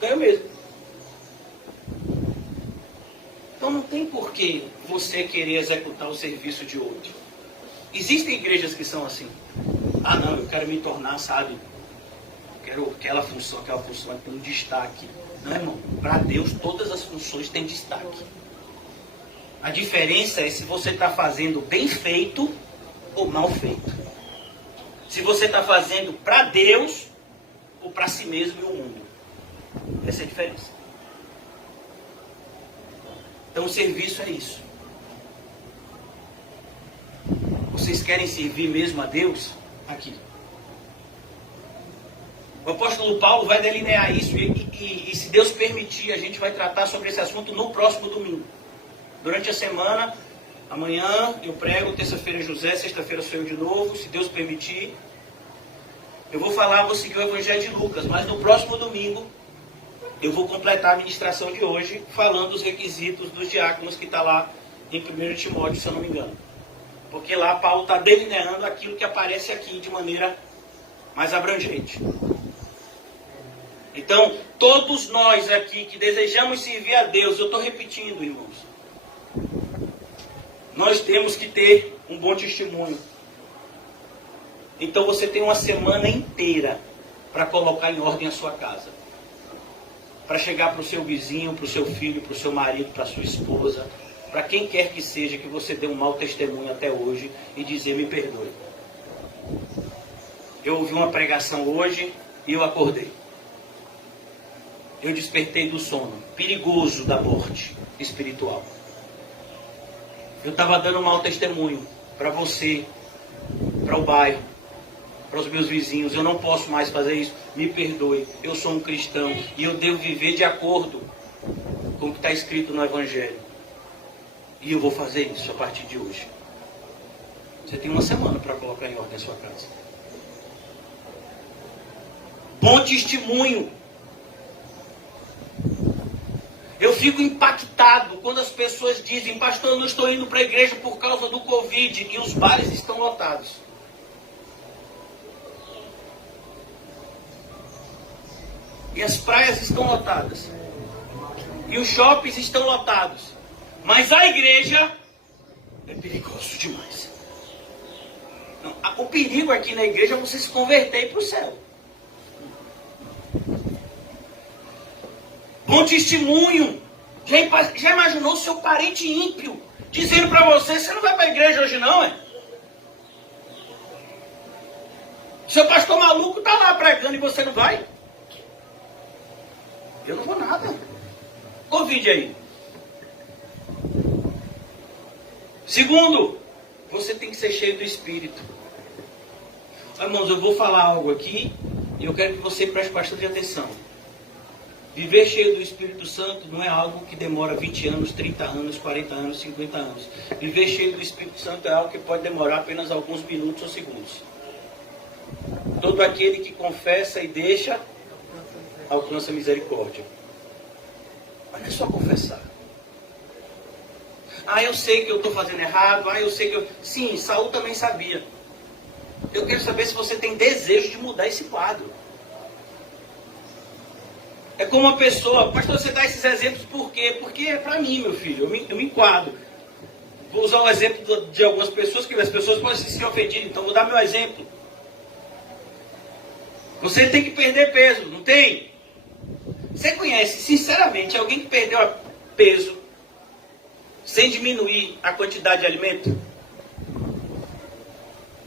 ganha o mesmo. Então não tem por que você querer executar o serviço de outro. Existem igrejas que são assim. Ah não, eu quero me tornar, sabe? Eu quero aquela função tem um destaque. Não, irmão, para Deus todas as funções têm destaque. A diferença é se você está fazendo bem feito ou mal feito. Se você está fazendo para Deus ou para si mesmo e o mundo. Essa é a diferença. Então o serviço é isso. Vocês querem servir mesmo a Deus? Aqui. O apóstolo Paulo vai delinear isso e se Deus permitir, a gente vai tratar sobre esse assunto no próximo domingo. Durante a semana, amanhã eu prego, terça-feira José, sexta-feira sou eu de novo, se Deus permitir. Eu vou seguir o Evangelho de Lucas, mas no próximo domingo eu vou completar a ministração de hoje falando os requisitos dos diáconos que está lá em 1 Timóteo, se eu não me engano. Porque lá Paulo está delineando aquilo que aparece aqui de maneira mais abrangente. Então, todos nós aqui que desejamos servir a Deus, eu estou repetindo, irmãos, nós temos que ter um bom testemunho. Então você tem uma semana inteira para colocar em ordem a sua casa. Para chegar para o seu vizinho, para o seu filho, para o seu marido, para a sua esposa, para quem quer que seja que você dê um mau testemunho até hoje e dizer, me perdoe. Eu ouvi uma pregação hoje e eu acordei. Eu despertei do sono, perigoso da morte espiritual. Eu estava dando um mau testemunho para você, para o bairro, para os meus vizinhos. Eu não posso mais fazer isso, me perdoe. Eu sou um cristão e eu devo viver de acordo com o que está escrito no Evangelho. E eu vou fazer isso a partir de hoje. Você tem uma semana para colocar em ordem a sua casa. Bom testemunho. Eu fico impactado quando as pessoas dizem, pastor, eu não estou indo para a igreja por causa do Covid e os bares estão lotados. E as praias estão lotadas. E os shoppings estão lotados. Mas a igreja é perigoso demais. Não, o perigo aqui na igreja é você se converter para o céu. Bom testemunho. Já imaginou seu parente ímpio dizendo para você, você não vai para a igreja hoje não, é? Seu pastor maluco está lá pregando e você não vai? Eu não vou nada. Covid aí. Segundo, você tem que ser cheio do Espírito. Irmãos, eu vou falar algo aqui e eu quero que você preste bastante atenção. Viver cheio do Espírito Santo não é algo que demora 20 anos, 30 anos, 40 anos, 50 anos. Viver cheio do Espírito Santo é algo que pode demorar apenas alguns minutos ou segundos. Todo aquele que confessa e deixa, alcança misericórdia. Mas não é só confessar. Ah, eu sei que eu estou fazendo errado. Ah, eu sei que eu... Sim, Saul também sabia. Eu quero saber se você tem desejo de mudar esse quadro. É como uma pessoa... Pastor, você dá esses exemplos por quê? Porque é para mim, meu filho. Eu me enquadro. Vou usar o exemplo de algumas pessoas, que as pessoas podem se sentir ofendidas. Então, vou dar meu exemplo. Você tem que perder peso, não tem? Você conhece, sinceramente, alguém que perdeu peso sem diminuir a quantidade de alimento?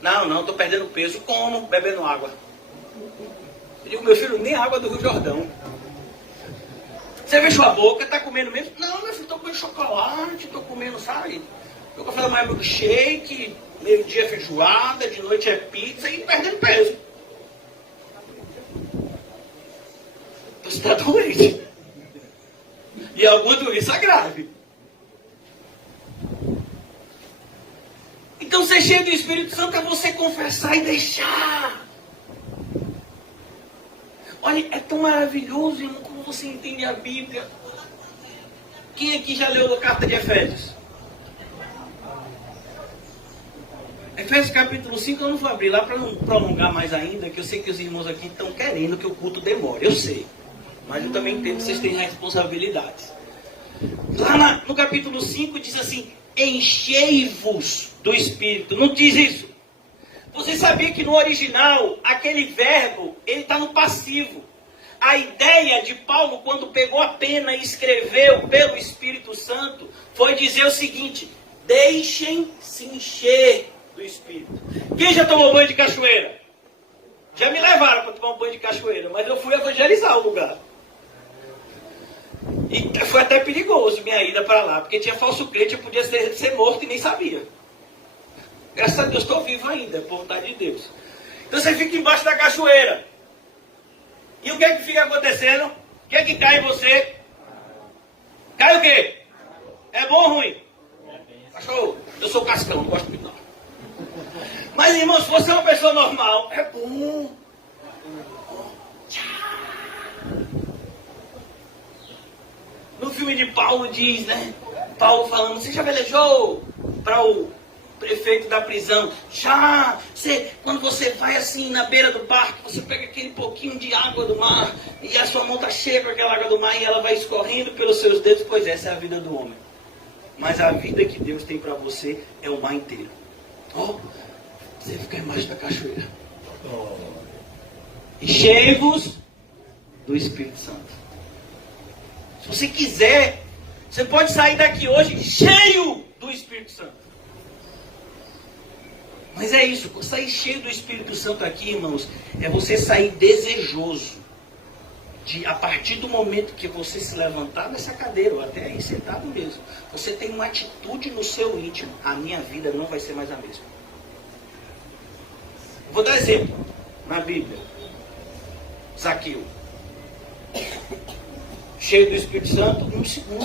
Não, estou perdendo peso. Como? Bebendo água. Eu digo, meu filho, nem água do Rio Jordão. Você fechou a boca, está comendo mesmo? Não, meu filho, estou comendo chocolate, estou comendo, sabe? Eu café da manhã milkshake, meio-dia feijoada, de noite é pizza e perdendo peso. Você está doente. E alguma doença grave. Então ser cheio do Espírito Santo é você confessar e deixar. Olha, é tão maravilhoso, irmão, como você entende a Bíblia. Quem aqui já leu a carta de Efésios? Efésios capítulo 5 eu não vou abrir lá para não prolongar mais ainda, que eu sei que os irmãos aqui estão querendo que o culto demore, eu sei. Mas eu também entendo que vocês têm responsabilidades. Lá no capítulo 5 diz assim, enchei-vos do Espírito. Não diz isso. Você sabia que no original, aquele verbo, ele está no passivo. A ideia de Paulo, quando pegou a pena e escreveu pelo Espírito Santo, foi dizer o seguinte, deixem-se encher do Espírito. Quem já tomou banho de cachoeira? Já me levaram para tomar um banho de cachoeira, mas eu fui evangelizar o lugar. E foi até perigoso minha ida para lá, porque tinha falso crente, eu podia ser morto e nem sabia. Graças a Deus estou vivo ainda, por vontade de Deus. Então você fica embaixo da cachoeira. E o que é que fica acontecendo? O que é que cai em você? Cai o quê? É bom ou ruim? Cachorro, eu sou cascão, não gosto muito não. Mas irmão, se você é uma pessoa normal, é bom. No filme de Paulo diz, né? Paulo falando, você já velejou para o prefeito da prisão? Já! Quando você vai assim na beira do barco, você pega aquele pouquinho de água do mar e a sua mão está cheia com aquela água do mar e ela vai escorrendo pelos seus dedos. Pois essa é a vida do homem. Mas a vida que Deus tem para você é o mar inteiro. Oh, você fica embaixo da cachoeira. Enchei-vos do Espírito Santo. Se você quiser, você pode sair daqui hoje cheio do Espírito Santo. Mas é isso, sair cheio do Espírito Santo aqui, irmãos, é você sair desejoso de, a partir do momento que você se levantar dessa cadeira, ou até aí sentado mesmo, você tem uma atitude no seu íntimo, a minha vida não vai ser mais a mesma. Vou dar exemplo na Bíblia. Zaqueu. Cheio do Espírito Santo, um segundo.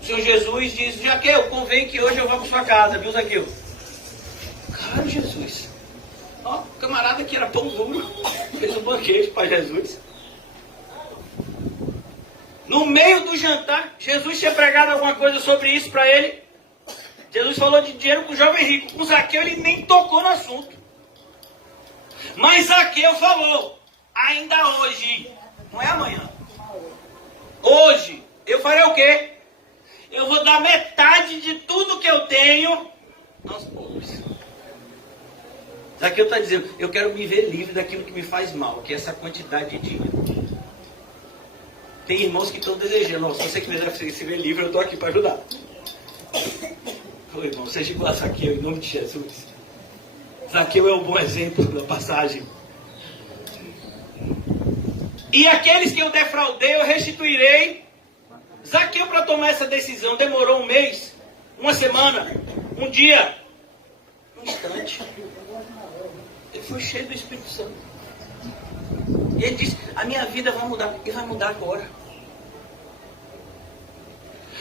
O Senhor Jesus diz, Zaqueu, convém que hoje eu vá para sua casa, viu, Zaqueu? Cara, Jesus. Ó, o camarada que era pão duro, fez um banquete para Jesus. No meio do jantar, Jesus tinha pregado alguma coisa sobre isso para ele. Jesus falou de dinheiro com o jovem rico. Com Zaqueu ele nem tocou no assunto. Mas Zaqueu falou, ainda hoje, não é amanhã. Hoje, eu farei o quê? Eu vou dar metade de tudo que eu tenho aos pobres. Zaqueu está dizendo, eu quero me ver livre daquilo que me faz mal, que é essa quantidade de dinheiro. Tem irmãos que estão desejando, se você quiser se ver livre, eu estou aqui para ajudar. Ô irmão, seja igual a Zaqueu, em nome de Jesus. Zaqueu é um bom exemplo da passagem. E aqueles que eu defraudei, eu restituirei. Zaqueu, para tomar essa decisão, demorou um mês, uma semana, um dia, um instante. Ele foi cheio do Espírito Santo. E ele disse, a minha vida vai mudar. E vai mudar agora.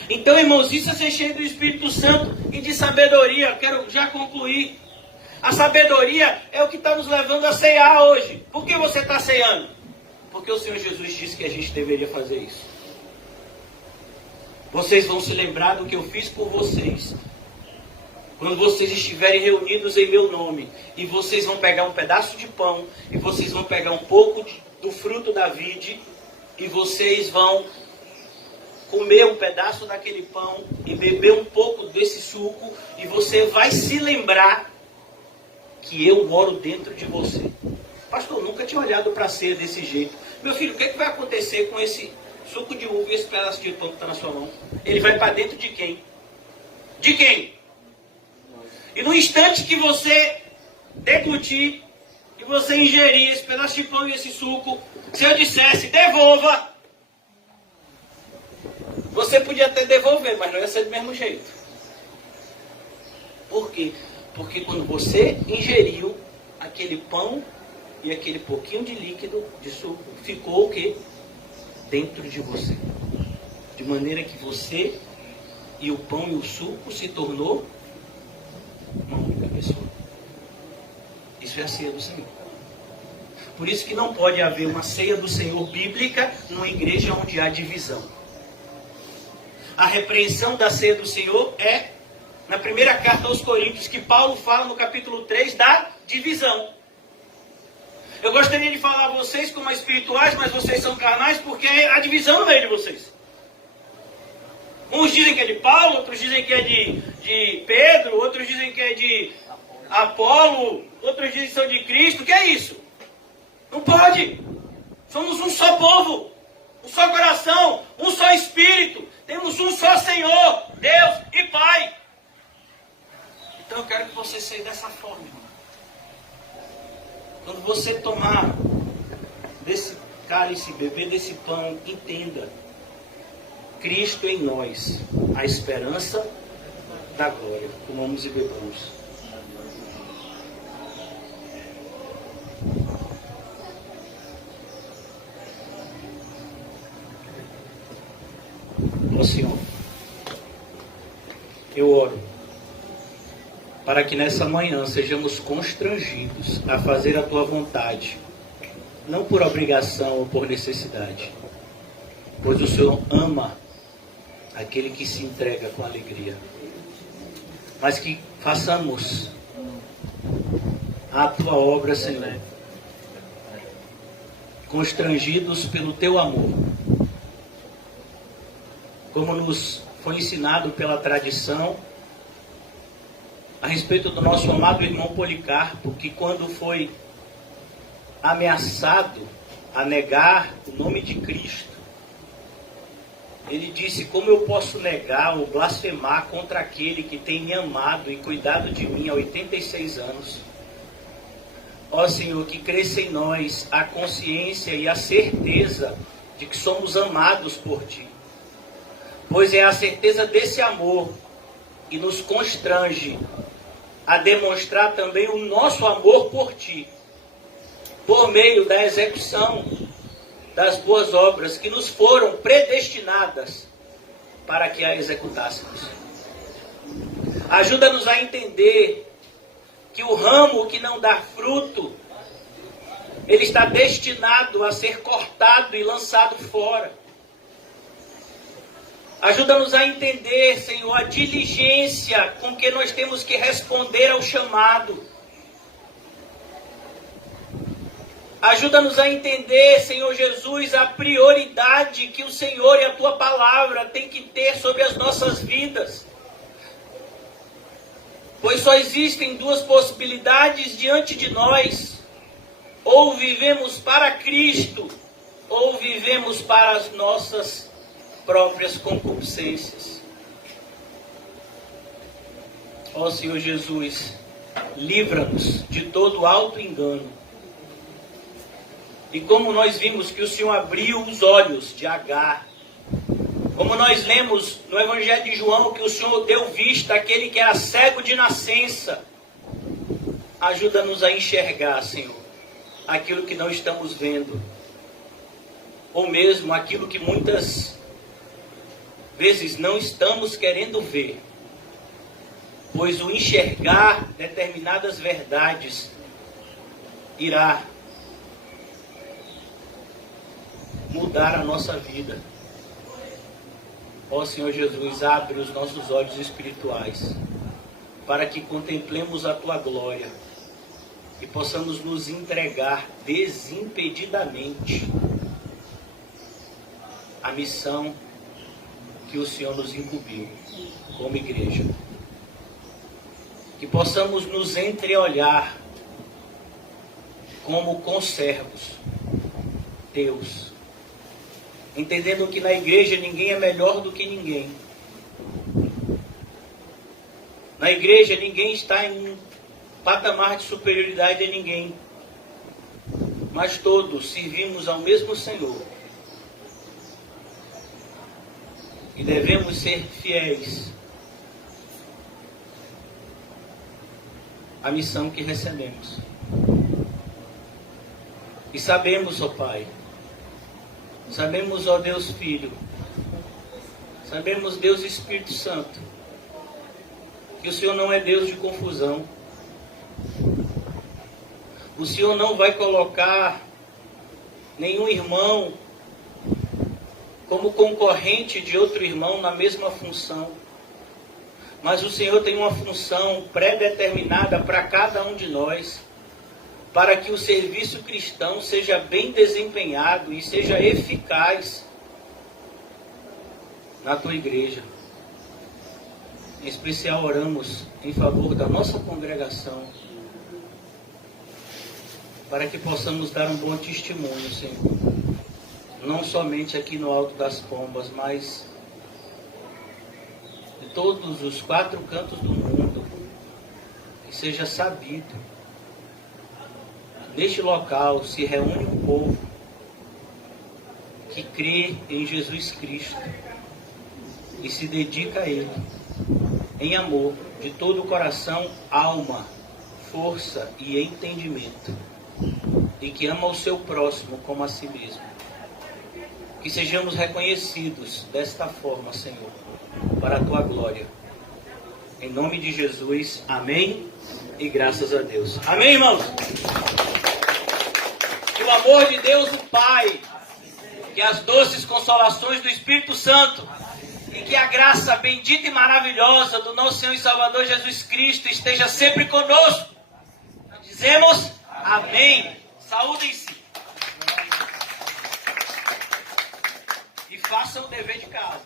Então, irmãos, isso é ser cheio do Espírito Santo e de sabedoria. Eu quero já concluir. A sabedoria é o que está nos levando a cear hoje. Por que você está ceando? Porque o Senhor Jesus disse que a gente deveria fazer isso. Vocês vão se lembrar do que eu fiz por vocês. Quando vocês estiverem reunidos em meu nome, e vocês vão pegar um pedaço de pão, e vocês vão pegar um pouco do fruto da vide, e vocês vão comer um pedaço daquele pão, e beber um pouco desse suco, e você vai se lembrar que eu moro dentro de você. Pastor, eu nunca tinha olhado para a ceia desse jeito. Meu filho, o que vai acontecer com esse suco de uva e esse pedaço de pão que está na sua mão? Ele vai para dentro de quem? De quem? E no instante que você deglutir, que você ingerir esse pedaço de pão e esse suco, se eu dissesse, devolva, você podia até devolver, mas não ia ser do mesmo jeito. Por quê? Porque quando você ingeriu aquele pão e aquele pouquinho de líquido, de suco, ficou o quê? Dentro de você. De maneira que você e o pão e o suco se tornou uma única pessoa. Isso é a ceia do Senhor. Por isso que não pode haver uma ceia do Senhor bíblica numa igreja onde há divisão. A repreensão da ceia do Senhor é na primeira carta aos Coríntios, que Paulo fala no capítulo 3 da divisão. Eu gostaria de falar a vocês como espirituais, mas vocês são carnais, porque há divisão no meio de vocês. Uns dizem que é de Paulo, outros dizem que é de Pedro, outros dizem que é de Apolo, outros dizem que são de Cristo. O que é isso? Não pode. Somos um só povo, um só coração, um só Espírito. Temos um só Senhor, Deus e Pai. Então eu quero que você seja dessa forma, irmão. Quando você tomar desse cálice, beber desse pão, entenda. Cristo em nós, a esperança da glória. Comamos e bebamos. Ó Senhor, eu oro para que nessa manhã sejamos constrangidos a fazer a Tua vontade, não por obrigação ou por necessidade, pois o Senhor ama aquele que se entrega com alegria, mas que façamos a Tua obra, Senhor, constrangidos pelo Teu amor, como nos foi ensinado pela tradição, a respeito do nosso amado irmão Policarpo, que quando foi ameaçado a negar o nome de Cristo, ele disse, como eu posso negar ou blasfemar contra aquele que tem me amado e cuidado de mim há 86 anos? Ó Senhor, que cresça em nós a consciência e a certeza de que somos amados por Ti. Pois é a certeza desse amor que nos constrange a demonstrar também o nosso amor por Ti, por meio da execução das boas obras que nos foram predestinadas para que a executássemos. Ajuda-nos a entender que o ramo que não dá fruto, ele está destinado a ser cortado e lançado fora. Ajuda-nos a entender, Senhor, a diligência com que nós temos que responder ao chamado. Ajuda-nos a entender, Senhor Jesus, a prioridade que o Senhor e a Tua palavra têm que ter sobre as nossas vidas. Pois só existem duas possibilidades diante de nós. Ou vivemos para Cristo, ou vivemos para as nossas próprias concupiscências. Ó Senhor Jesus, livra-nos de todo alto engano. E como nós vimos que o Senhor abriu os olhos de Agar, como nós lemos no Evangelho de João que o Senhor deu vista àquele que era cego de nascença, ajuda-nos a enxergar, Senhor, aquilo que não estamos vendo ou mesmo aquilo que muitas vezes não estamos querendo ver, pois o enxergar determinadas verdades irá mudar a nossa vida. Ó Senhor Jesus, abre os nossos olhos espirituais para que contemplemos a Tua glória e possamos nos entregar desimpedidamente à missão que o Senhor nos incumbiu como igreja. Que possamos nos entreolhar como conservos Teus, entendendo que na igreja ninguém é melhor do que ninguém. Na igreja ninguém está em um patamar de superioridade a ninguém, mas todos servimos ao mesmo Senhor e devemos ser fiéis à missão que recebemos. E sabemos, ó Pai, sabemos, ó Deus Filho, sabemos, Deus Espírito Santo, que o Senhor não é Deus de confusão. O Senhor não vai colocar nenhum irmão como concorrente de outro irmão na mesma função. Mas o Senhor tem uma função pré-determinada para cada um de nós, para que o serviço cristão seja bem desempenhado e seja eficaz na Tua igreja. Em especial oramos em favor da nossa congregação, para que possamos dar um bom testemunho, Senhor. Não somente aqui no Alto das Pombas, mas de todos os 4 cantos do mundo. Que seja sabido. Neste local se reúne um povo que crê em Jesus Cristo e se dedica a Ele em amor, de todo o coração, alma, força e entendimento, e que ama o seu próximo como a si mesmo. Que sejamos reconhecidos desta forma, Senhor, para a Tua glória. Em nome de Jesus, amém e graças a Deus. Amém, irmãos? Que o amor de Deus, o Pai, que as doces consolações do Espírito Santo e que a graça bendita e maravilhosa do nosso Senhor e Salvador Jesus Cristo esteja sempre conosco. Dizemos amém. Saúdem-se. E façam o dever de casa.